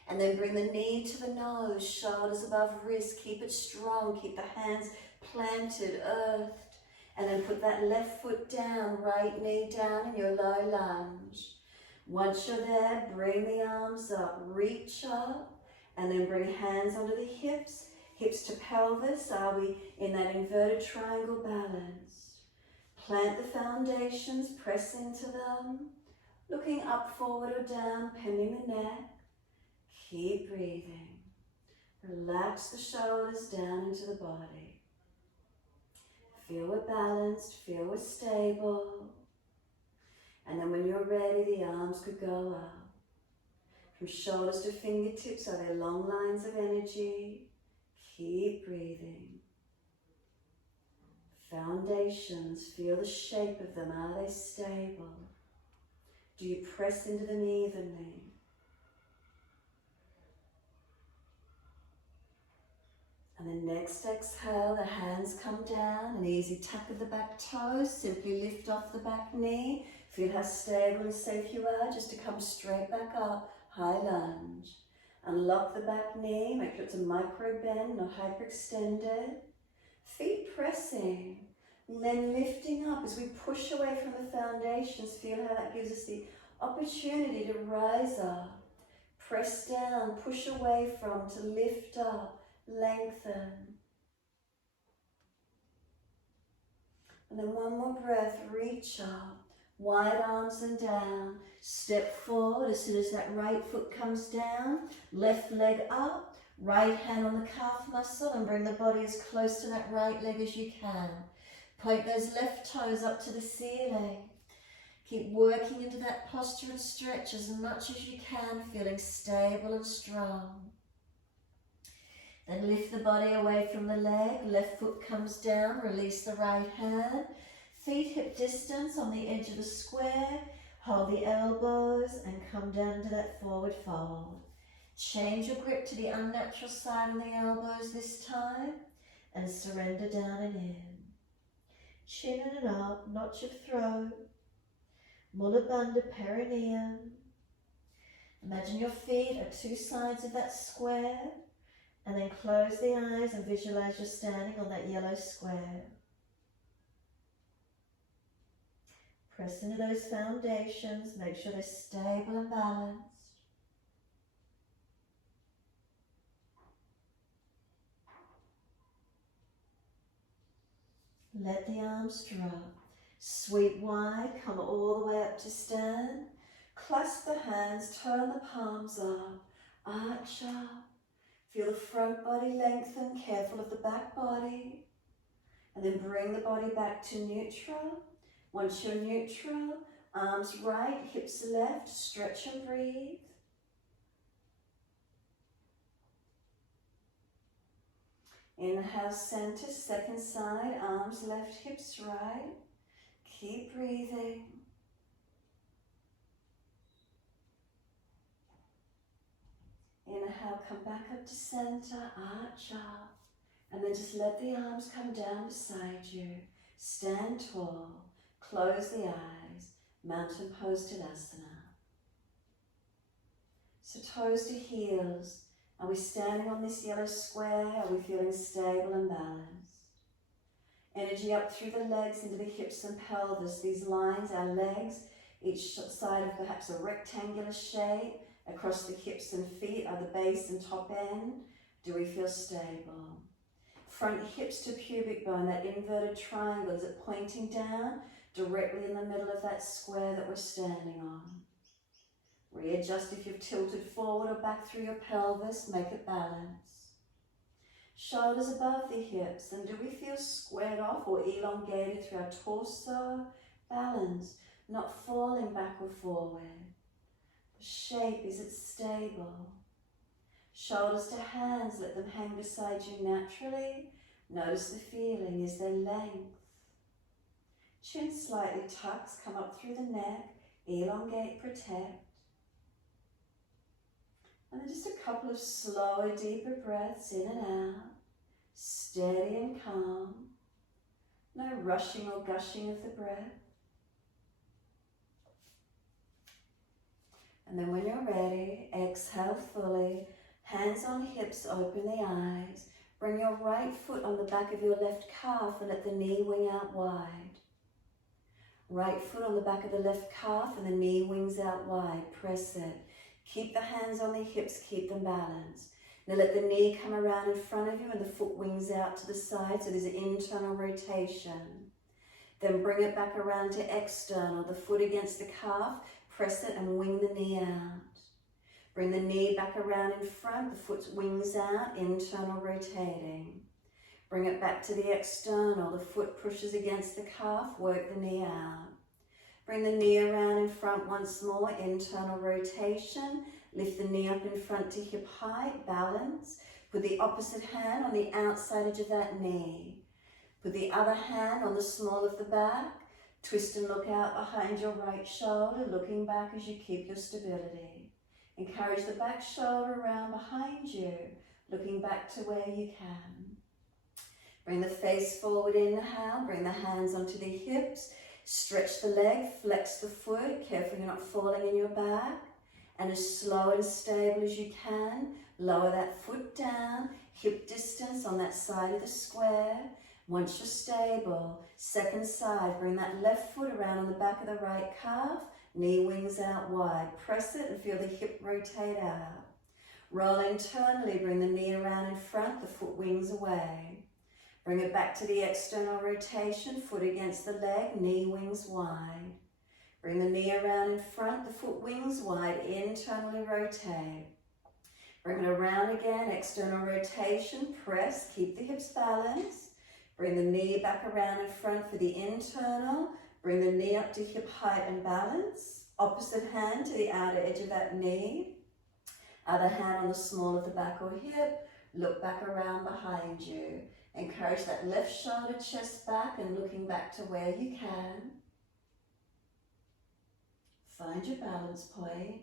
And then bring the knee to the nose, shoulders above wrist, keep it strong, keep the hands planted, earthed. And then put that left foot down, right knee down in your low lunge. Once you're there, bring the arms up, reach up, and then bring hands onto the hips, hips to pelvis. Are we in that inverted triangle balance? Plant the foundations, press into them, looking up, forward or down, bending the neck. Keep breathing. Relax the shoulders down into the body. Feel we're balanced, feel we're stable. And then when you're ready, the arms could go up. From shoulders to fingertips, are there long lines of energy? Keep breathing. Foundations, feel the shape of them. Are they stable? Do you press into them evenly? And then next exhale, the hands come down, an easy tuck of the back toes, simply lift off the back knee. Feel how stable and safe you are, just to come straight back up, high lunge. Unlock the back knee, make sure it's a micro bend, not hyperextended. Feet pressing, and then lifting up as we push away from the foundations. Feel how that gives us the opportunity to rise up. Press down, push away from, to lift up. Lengthen. And then one more breath, reach up, wide arms and down. Step forward as soon as that right foot comes down, left leg up, right hand on the calf muscle, and bring the body as close to that right leg as you can. Point those left toes up to the ceiling. Keep working into that posture and stretch as much as you can, feeling stable and strong. Then lift the body away from the leg, left foot comes down, release the right hand. Feet hip distance on the edge of the square, hold the elbows and come down to that forward fold. Change your grip to the unnatural side on the elbows this time and surrender down and in. Chin in and up, notch of throat, Mula Bandha perineum. Imagine your feet are two sides of that square, and then close the eyes and visualize you're standing on that yellow square. Press into those foundations, make sure they're stable and balanced. Let the arms drop. Sweep wide, come all the way up to stand. Clasp the hands, turn the palms up, arch up. Feel the front body lengthen, careful of the back body. And then bring the body back to neutral. Once you're neutral, arms right, hips left, stretch and breathe. Inhale, center, second side, arms left, hips right. Keep breathing. Inhale, come back up to center, arch up. And then just let the arms come down beside you. Stand tall, close the eyes, mountain pose Tadasana. So toes to heels. Are we standing on this yellow square? Are we feeling stable and balanced? Energy up through the legs into the hips and pelvis. These lines, our legs, each side of perhaps a rectangular shape. Across the hips and feet are the base and top end. Do we feel stable? Front hips to pubic bone, that inverted triangle, is it pointing down directly in the middle of that square that we're standing on? Readjust if you've tilted forward or back through your pelvis, make it balance. Shoulders above the hips, and do we feel squared off or elongated through our torso? Balance, not falling back or forward. The shape, is it stable? Shoulders to hands, let them hang beside you naturally. Notice the feeling, is there length? Chin slightly tucks, come up through the neck, elongate, protect. And then just a couple of slower, deeper breaths in and out. Steady and calm. No rushing or gushing of the breath. And then when you're ready, exhale fully. Hands on hips, open the eyes. Bring your right foot on the back of your left calf and let the knee wing out wide. Right foot on the back of the left calf and the knee wings out wide. Press it. Keep the hands on the hips, keep them balanced. Now let the knee come around in front of you and the foot wings out to the side, so there's an internal rotation. Then bring it back around to external, the foot against the calf, press it and wing the knee out. Bring the knee back around in front, the foot wings out, internal rotating. Bring it back to the external, the foot pushes against the calf, work the knee out. Bring the knee around in front once more, internal rotation. Lift the knee up in front to hip height, balance. Put the opposite hand on the outside edge of that knee. Put the other hand on the small of the back. Twist and look out behind your right shoulder, looking back as you keep your stability. Encourage the back shoulder around behind you, looking back to where you can. Bring the face forward, inhale. Bring the hands onto the hips. Stretch the leg, flex the foot, careful you're not falling in your back. And as slow and stable as you can, lower that foot down, hip distance on that side of the square. Once you're stable, second side, bring that left foot around on the back of the right calf, knee wings out wide. Press it and feel the hip rotate out. Roll internally, bring the knee around in front, the foot wings away. Bring it back to the external rotation, foot against the leg, knee wings wide. Bring the knee around in front, the foot wings wide, internally rotate. Bring it around again, external rotation, press, keep the hips balanced. Bring the knee back around in front for the internal. Bring the knee up to hip height and balance. Opposite hand to the outer edge of that knee. Other hand on the small of the back or hip. Look back around behind you. Encourage that left shoulder, chest back and looking back to where you can. Find your balance point.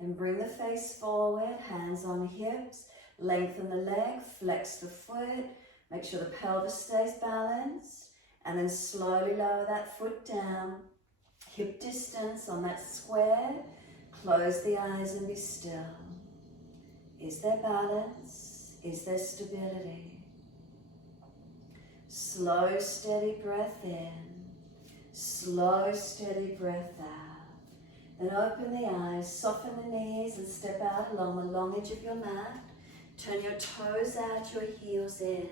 And bring the face forward, hands on hips. Lengthen the leg, flex the foot. Make sure the pelvis stays balanced. And then slowly lower that foot down. Hip distance on that square. Close the eyes and be still. Is there balance? Is there stability? Slow, steady breath in. Slow, steady breath out. Then open the eyes, soften the knees and step out along the long edge of your mat. Turn your toes out, your heels in.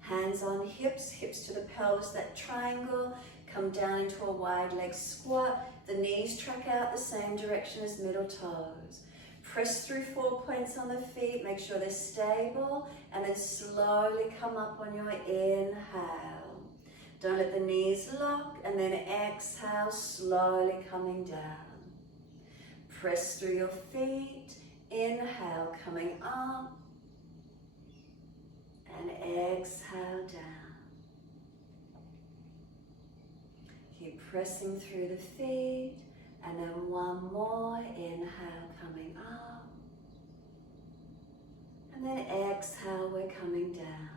Hands on hips, hips to the pelvis, that triangle. Come down into a wide leg squat. The knees track out the same direction as middle toes. Press through 4 points on the feet, make sure they're stable, and then slowly come up on your inhale. Don't let the knees lock, and then exhale, slowly coming down. Press through your feet, inhale, coming up, and exhale down. Keep pressing through the feet, and then one more, inhale, coming up, and then exhale, we're coming down.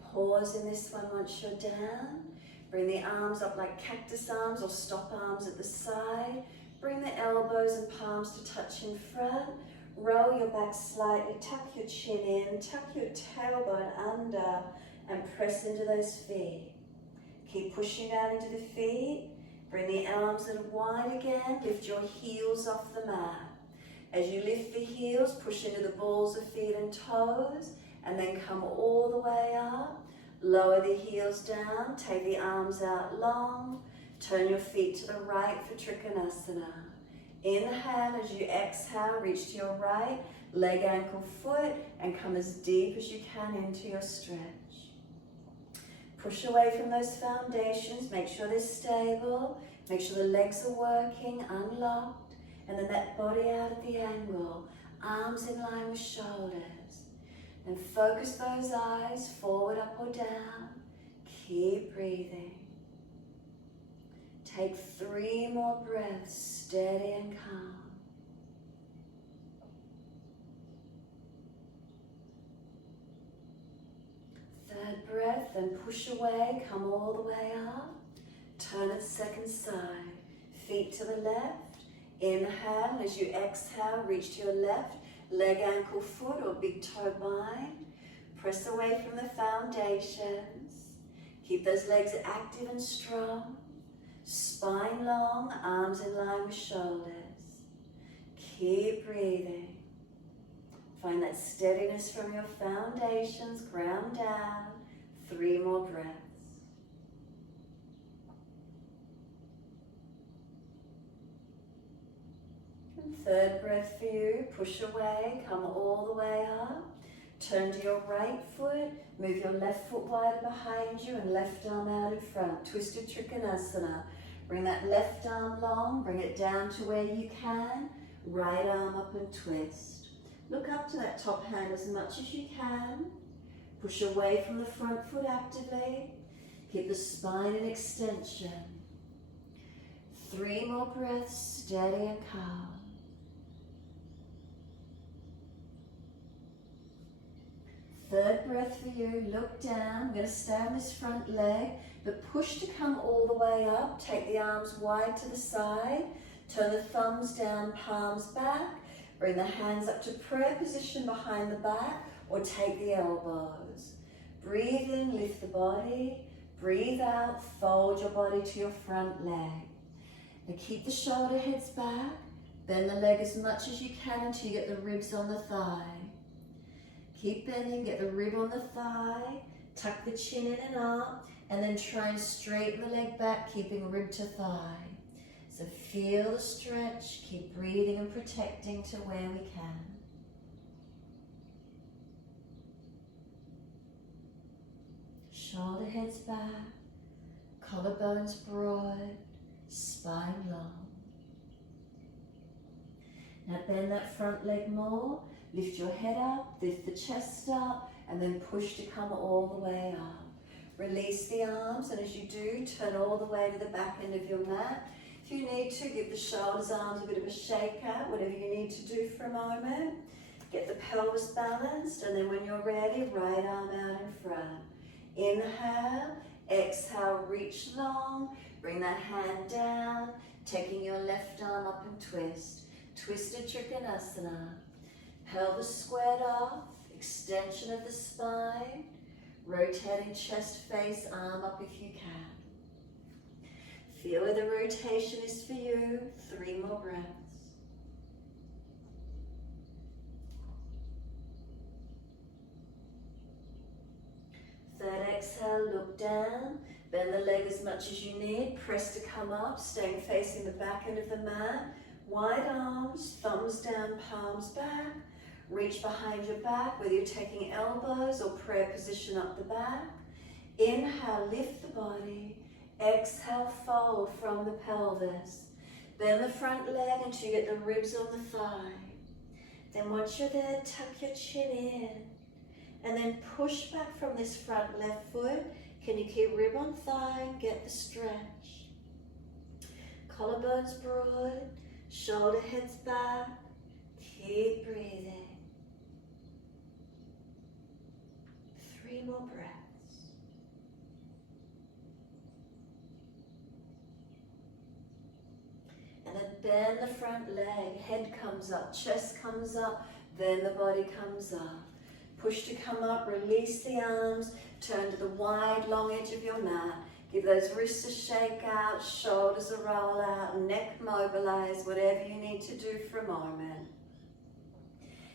Pause in this one once you're down. Bring the arms up like cactus arms or stop arms at the side. Bring the elbows and palms to touch in front. Roll your back slightly, tuck your chin in, tuck your tailbone under, and press into those feet. Keep pushing out into the feet. Bring the arms that are wide again. Lift your heels off the mat. As you lift the heels, push into the balls of feet and toes, and then come all the way up. Lower the heels down, take the arms out long. Turn your feet to the right for Trikonasana. Inhale as you exhale, reach to your right, leg, ankle, foot, and come as deep as you can into your stretch. Push away from those foundations, make sure they're stable, make sure the legs are working, unlocked, and then that body out at the angle, arms in line with shoulders. And focus those eyes forward, up or down. Keep breathing. Take 3 more breaths, steady and calm. Third breath, then push away, come all the way up. Turn at second side, feet to the left. Inhale, as you exhale, reach to your left. Leg, ankle, foot or big toe bind. Press away from the foundations. Keep those legs active and strong. Spine long, arms in line with shoulders. Keep breathing. Find that steadiness from your foundations, ground down. 3 more breaths. Third breath for you, push away, come all the way up. Turn to your right foot, move your left foot wider behind you and left arm out in front. Twisted Trikonasana. Bring that left arm long, bring it down to where you can. Right arm up and twist. Look up to that top hand as much as you can. Push away from the front foot actively. Keep the spine in extension. 3 more breaths, steady and calm. Third breath for you, look down. I'm going to stay on this front leg, but push to come all the way up. Take the arms wide to the side. Turn the thumbs down, palms back. Bring the hands up to prayer position behind the back, or take the elbows. Breathe in, lift the body. Breathe out, fold your body to your front leg. Now keep the shoulder heads back. Bend the leg as much as you can until you get the ribs on the thigh. Keep bending, get the rib on the thigh. Tuck the chin in and up, and then try and straighten the leg back, keeping rib to thigh. So feel the stretch, keep breathing and protecting to where we can. Shoulder heads back, collarbones broad, spine long. Now bend that front leg more, lift your head up, lift the chest up, and then push to come all the way up. Release the arms, and as you do, turn all the way to the back end of your mat. If you need to, give the shoulders, arms a bit of a shake out, whatever you need to do for a moment. Get the pelvis balanced, and then when you're ready, right arm out in front. Inhale, exhale, reach long, bring that hand down, taking your left arm up and twist. Twisted Trikonasana. Pelvis squared off, extension of the spine, rotating chest face, arm up if you can. Feel where the rotation is for you. 3 more breaths. Third exhale, look down, bend the leg as much as you need, press to come up, staying facing the back end of the mat. Wide arms, thumbs down, palms back. Reach behind your back, whether you're taking elbows or prayer position up the back. Inhale, lift the body. Exhale, fold from the pelvis. Bend the front leg until you get the ribs on the thigh. Then once you're there, tuck your chin in. And then push back from this front left foot. Can you keep rib on thigh? Get the stretch. Collarbones broad. Shoulder heads back. Keep breathing. 3 more breaths. And then bend the front leg. Head comes up, chest comes up, then the body comes up. Push to come up, release the arms, turn to the wide, long edge of your mat. Give those wrists a shake out, shoulders a roll out, neck mobilize, whatever you need to do for a moment.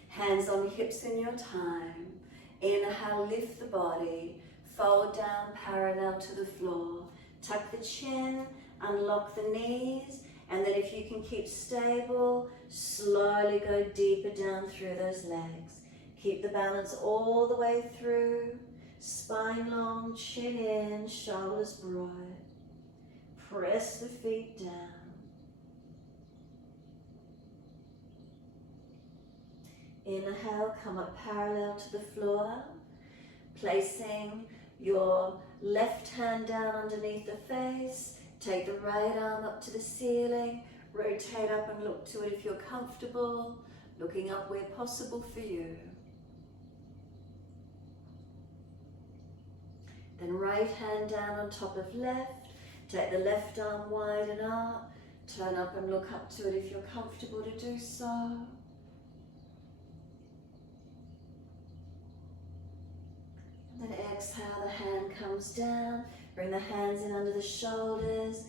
Hands on the hips in your time. Inhale, lift the body, fold down parallel to the floor. Tuck the chin, unlock the knees, and then if you can keep stable, slowly go deeper down through those legs. Keep the balance all the way through. Spine long, chin in, shoulders broad. Press the feet down. Inhale, come up parallel to the floor. Placing your left hand down underneath the face. Take the right arm up to the ceiling. Rotate up and look to it if you're comfortable. Looking up where possible for you. Then right hand down on top of left. Take the left arm wide and up. Turn up and look up to it if you're comfortable to do so. And then exhale, the hand comes down. Bring the hands in under the shoulders.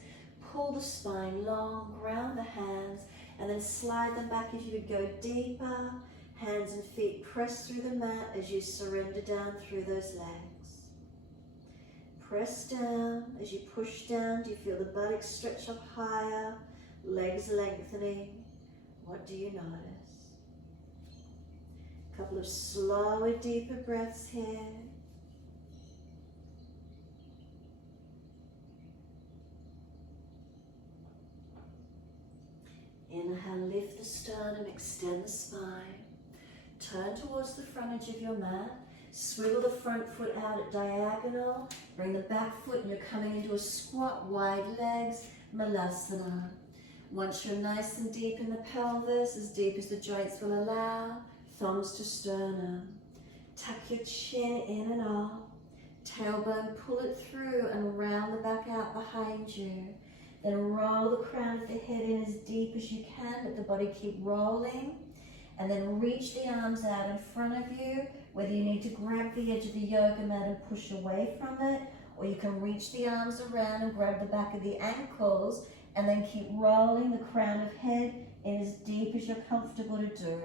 Pull the spine long, ground the hands, and then slide them back if you would go deeper. Hands and feet press through the mat as you surrender down through those legs. Press down. As you push down, do you feel the buttocks stretch up higher? Legs lengthening. What do you notice? A couple of slower, deeper breaths here. Inhale, lift the sternum, extend the spine. Turn towards the front edge of your mat. Swivel the front foot out at diagonal. Bring the back foot and you're coming into a squat, wide legs, Malasana. Once you're nice and deep in the pelvis, as deep as the joints will allow, thumbs to sternum. Tuck your chin in and up. Tailbone, pull it through and round the back out behind you. Then roll the crown of the head in as deep as you can, let the body keep rolling. And then reach the arms out in front of you, whether you need to grab the edge of the yoga mat and push away from it, or you can reach the arms around and grab the back of the ankles, and then keep rolling the crown of head in as deep as you're comfortable to do.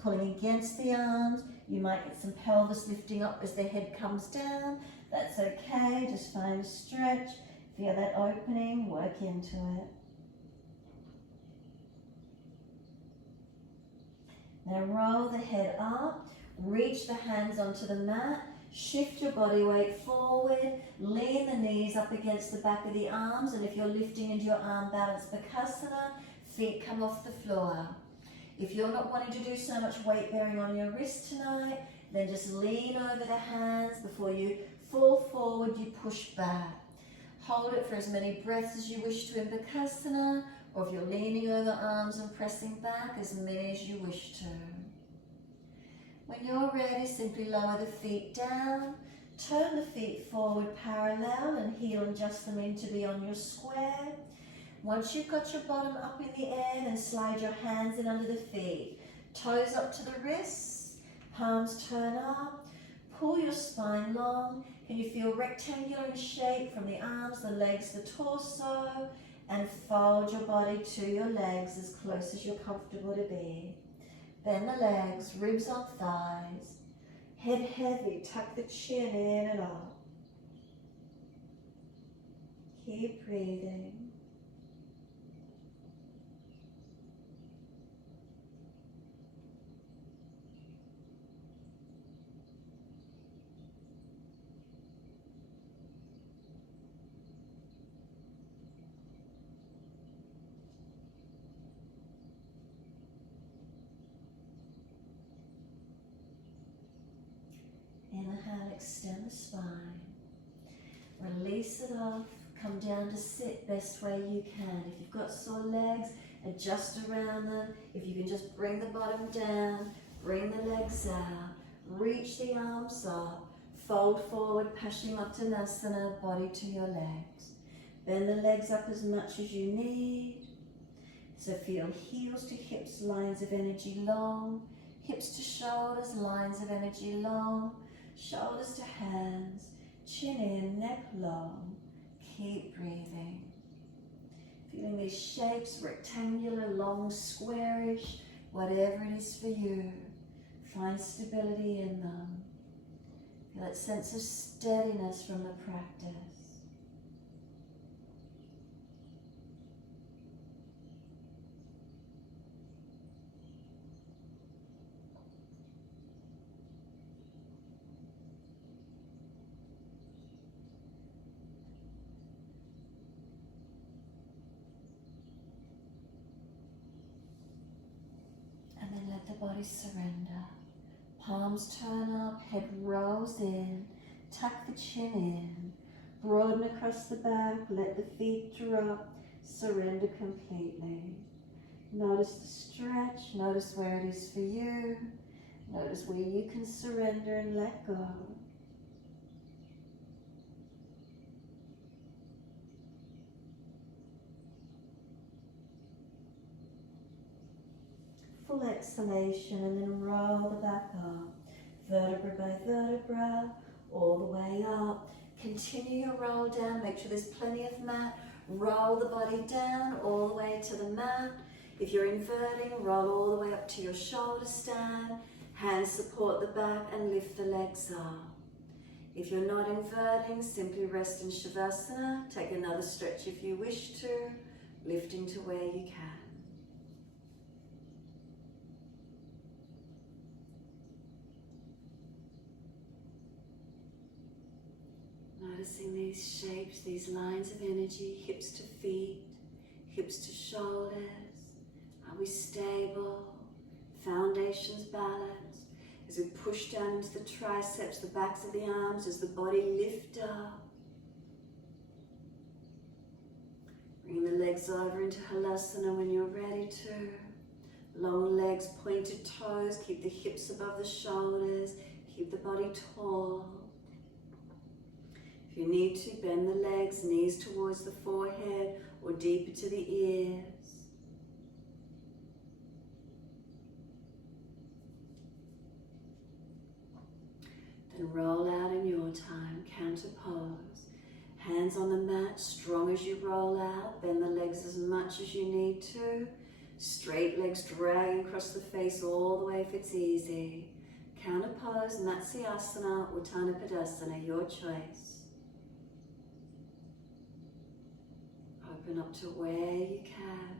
Pulling against the arms, you might get some pelvis lifting up as the head comes down, That's okay, just find a stretch. Feel that opening, work into it. Now roll the head up, reach the hands onto the mat, shift your body weight forward, lean the knees up against the back of the arms, and if you're lifting into your arm balance Bakasana, feet come off the floor. If you're not wanting to do so much weight bearing on your wrist tonight, then just lean over the hands. Before you fall forward, you push back. Hold it for as many breaths as you wish to in Bakasana, or if you're leaning over arms and pressing back, as many as you wish to. When you're ready, simply lower the feet down, turn the feet forward parallel and heel and adjust them in to be on your square. Once you've got your bottom up in the air, then slide your hands in under the feet. Toes up to the wrists, palms turn up, pull your spine long. Can you feel rectangular in shape from the arms, the legs, the torso, and fold your body to your legs as close as you're comfortable to be. Bend the legs, ribs on thighs, head heavy, tuck the chin in and up. Keep breathing. Inhale, extend the spine. Release it off. Come down to sit best way you can. If you've got sore legs, adjust around them. If you can just bring the bottom down, bring the legs out. Reach the arms up. Fold forward, Paschimottanasana, body to your legs. Bend the legs up as much as you need. So feel heels to hips, lines of energy long. Hips to shoulders, lines of energy long. Shoulders to hands, chin in, neck long. Keep breathing. Feeling these shapes, rectangular, long, squarish, whatever it is for you. Find stability in them. Feel that sense of steadiness from the practice. Let the body surrender. Palms turn up, head rolls in, tuck the chin in, broaden across the back, let the feet drop, surrender completely. Notice the stretch, notice where it is for you, notice where you can surrender and let go. Full exhalation and then roll the back up, vertebra by vertebra, all the way up. Continue your roll down, make sure there's plenty of mat. Roll the body down all the way to the mat. If you're inverting, roll all the way up to your shoulder stand. Hands support the back and lift the legs up. If you're not inverting, simply rest in Shavasana. Take another stretch if you wish to, lifting to where you can. Noticing these shapes, these lines of energy, hips to feet, hips to shoulders. Are we stable? Foundations balanced. As we push down into the triceps, the backs of the arms, as the body lift up. Bring the legs over into Halasana when you're ready to. Long legs, pointed toes, keep the hips above the shoulders, keep the body tall. If you need to, bend the legs, knees towards the forehead or deeper to the ears. Then roll out in your time, counter pose. Hands on the mat, strong as you roll out. Bend the legs as much as you need to. Straight legs dragging across the face all the way if it's easy. Counter pose, Matsyasana, Uttanapadasana, your choice. Open up to where you can.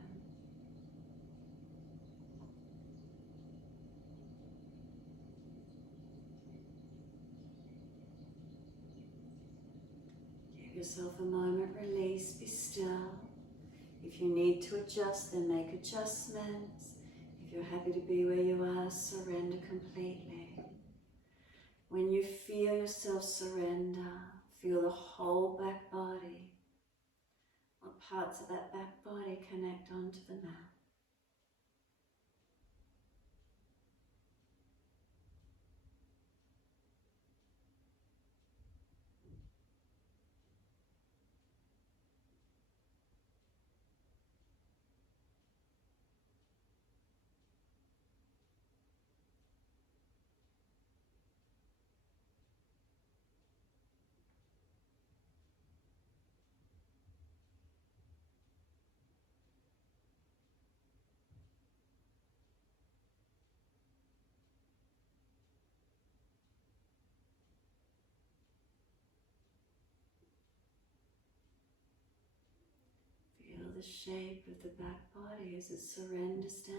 Give yourself a moment, release, be still. If you need to adjust, then make adjustments. If you're happy to be where you are, surrender completely. When you feel yourself surrender, feel the whole back body. What parts of that back body connect onto the mat? Feel the shape of the back body as it surrenders down.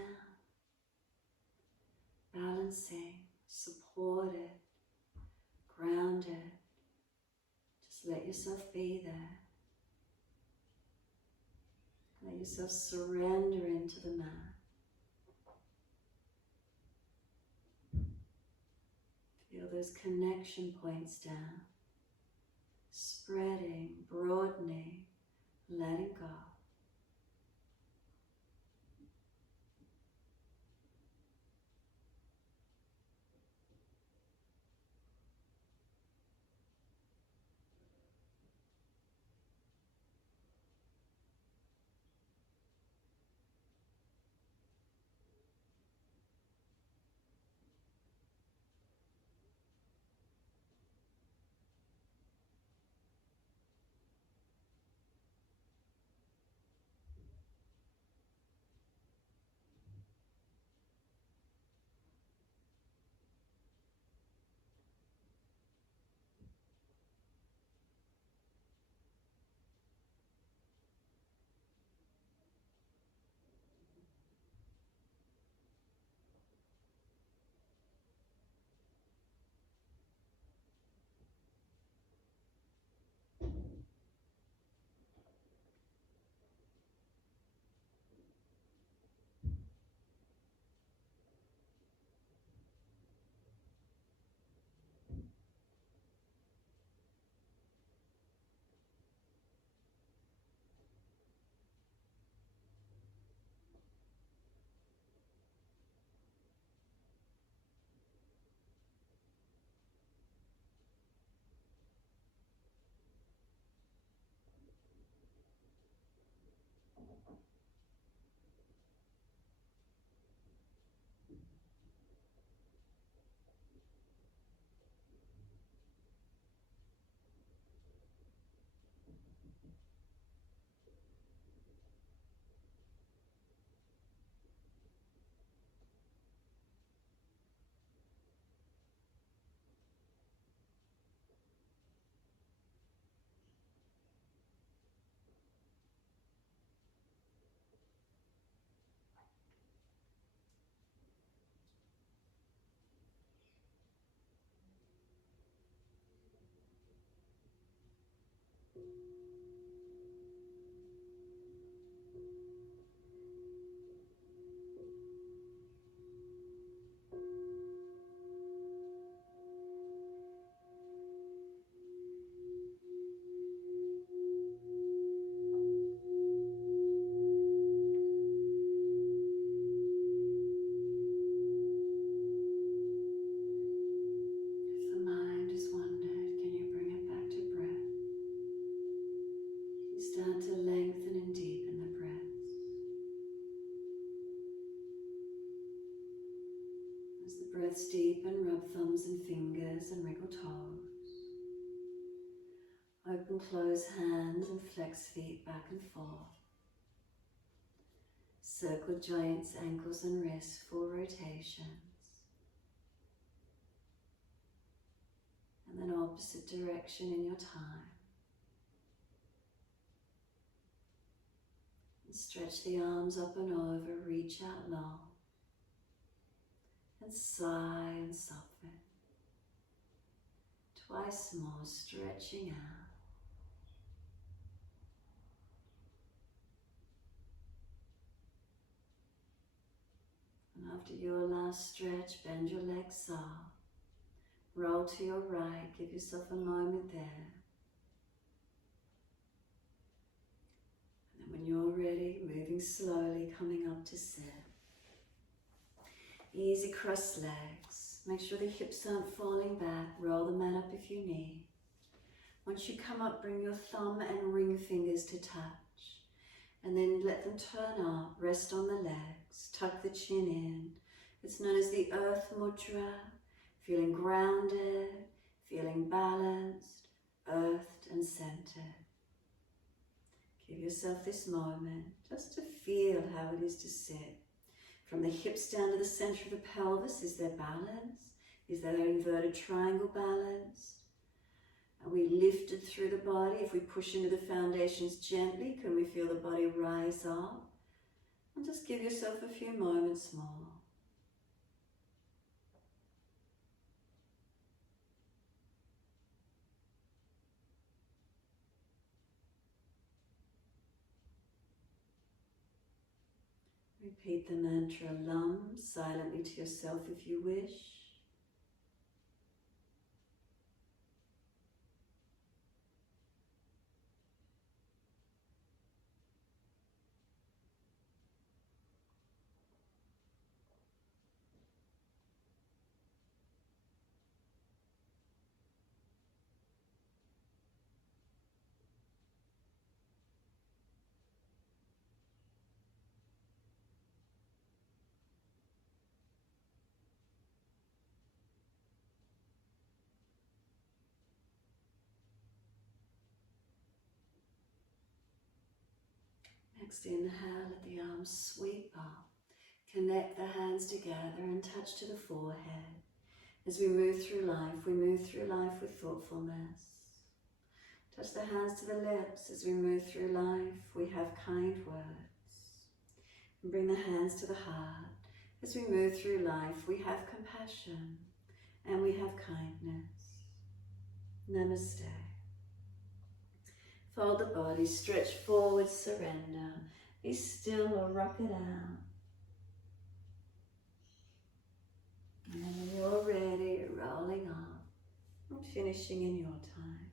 Balancing, supported, grounded. Just let yourself be there. Let yourself surrender into the mat. Feel those connection points down, spreading, broadening, letting go. Breaths deepen, rub thumbs and fingers and wriggle toes. Open, close hands and flex feet back and forth. Circle joints, ankles and wrists, full rotations. and then opposite direction in your time. And stretch the arms up and over, reach out long, and sigh and soften. Twice more, stretching out. And after your last stretch, bend your legs up. Roll to your right, give yourself a moment there. And then when you're ready, moving slowly, coming up to sit. Easy cross legs. Make sure the hips aren't falling back. Roll the mat up if you need. Once you come up, bring your thumb and ring fingers to touch. And then let them turn up, rest on the legs, tuck the chin in. It's known as the Earth Mudra. Feeling grounded, feeling balanced, earthed and centered. Give yourself this moment just to feel how it is to sit. From the hips down to the center of the pelvis, is there balance? Is there an inverted triangle balance? Are we lifted through the body? If we push into the foundations gently, can we feel the body rise up? And just give yourself a few moments more. Repeat the mantra Lum silently to yourself if you wish. Next inhale, let the arms sweep up. Connect the hands together and touch to the forehead. As we move through life with thoughtfulness. Touch the hands to the lips. As we move through life, we have kind words. And bring the hands to the heart. As we move through life, we have compassion and we have kindness. Namaste. Fold the body, stretch forward, surrender. Be still or rock it out. And when you're ready, rolling up and finishing in your time.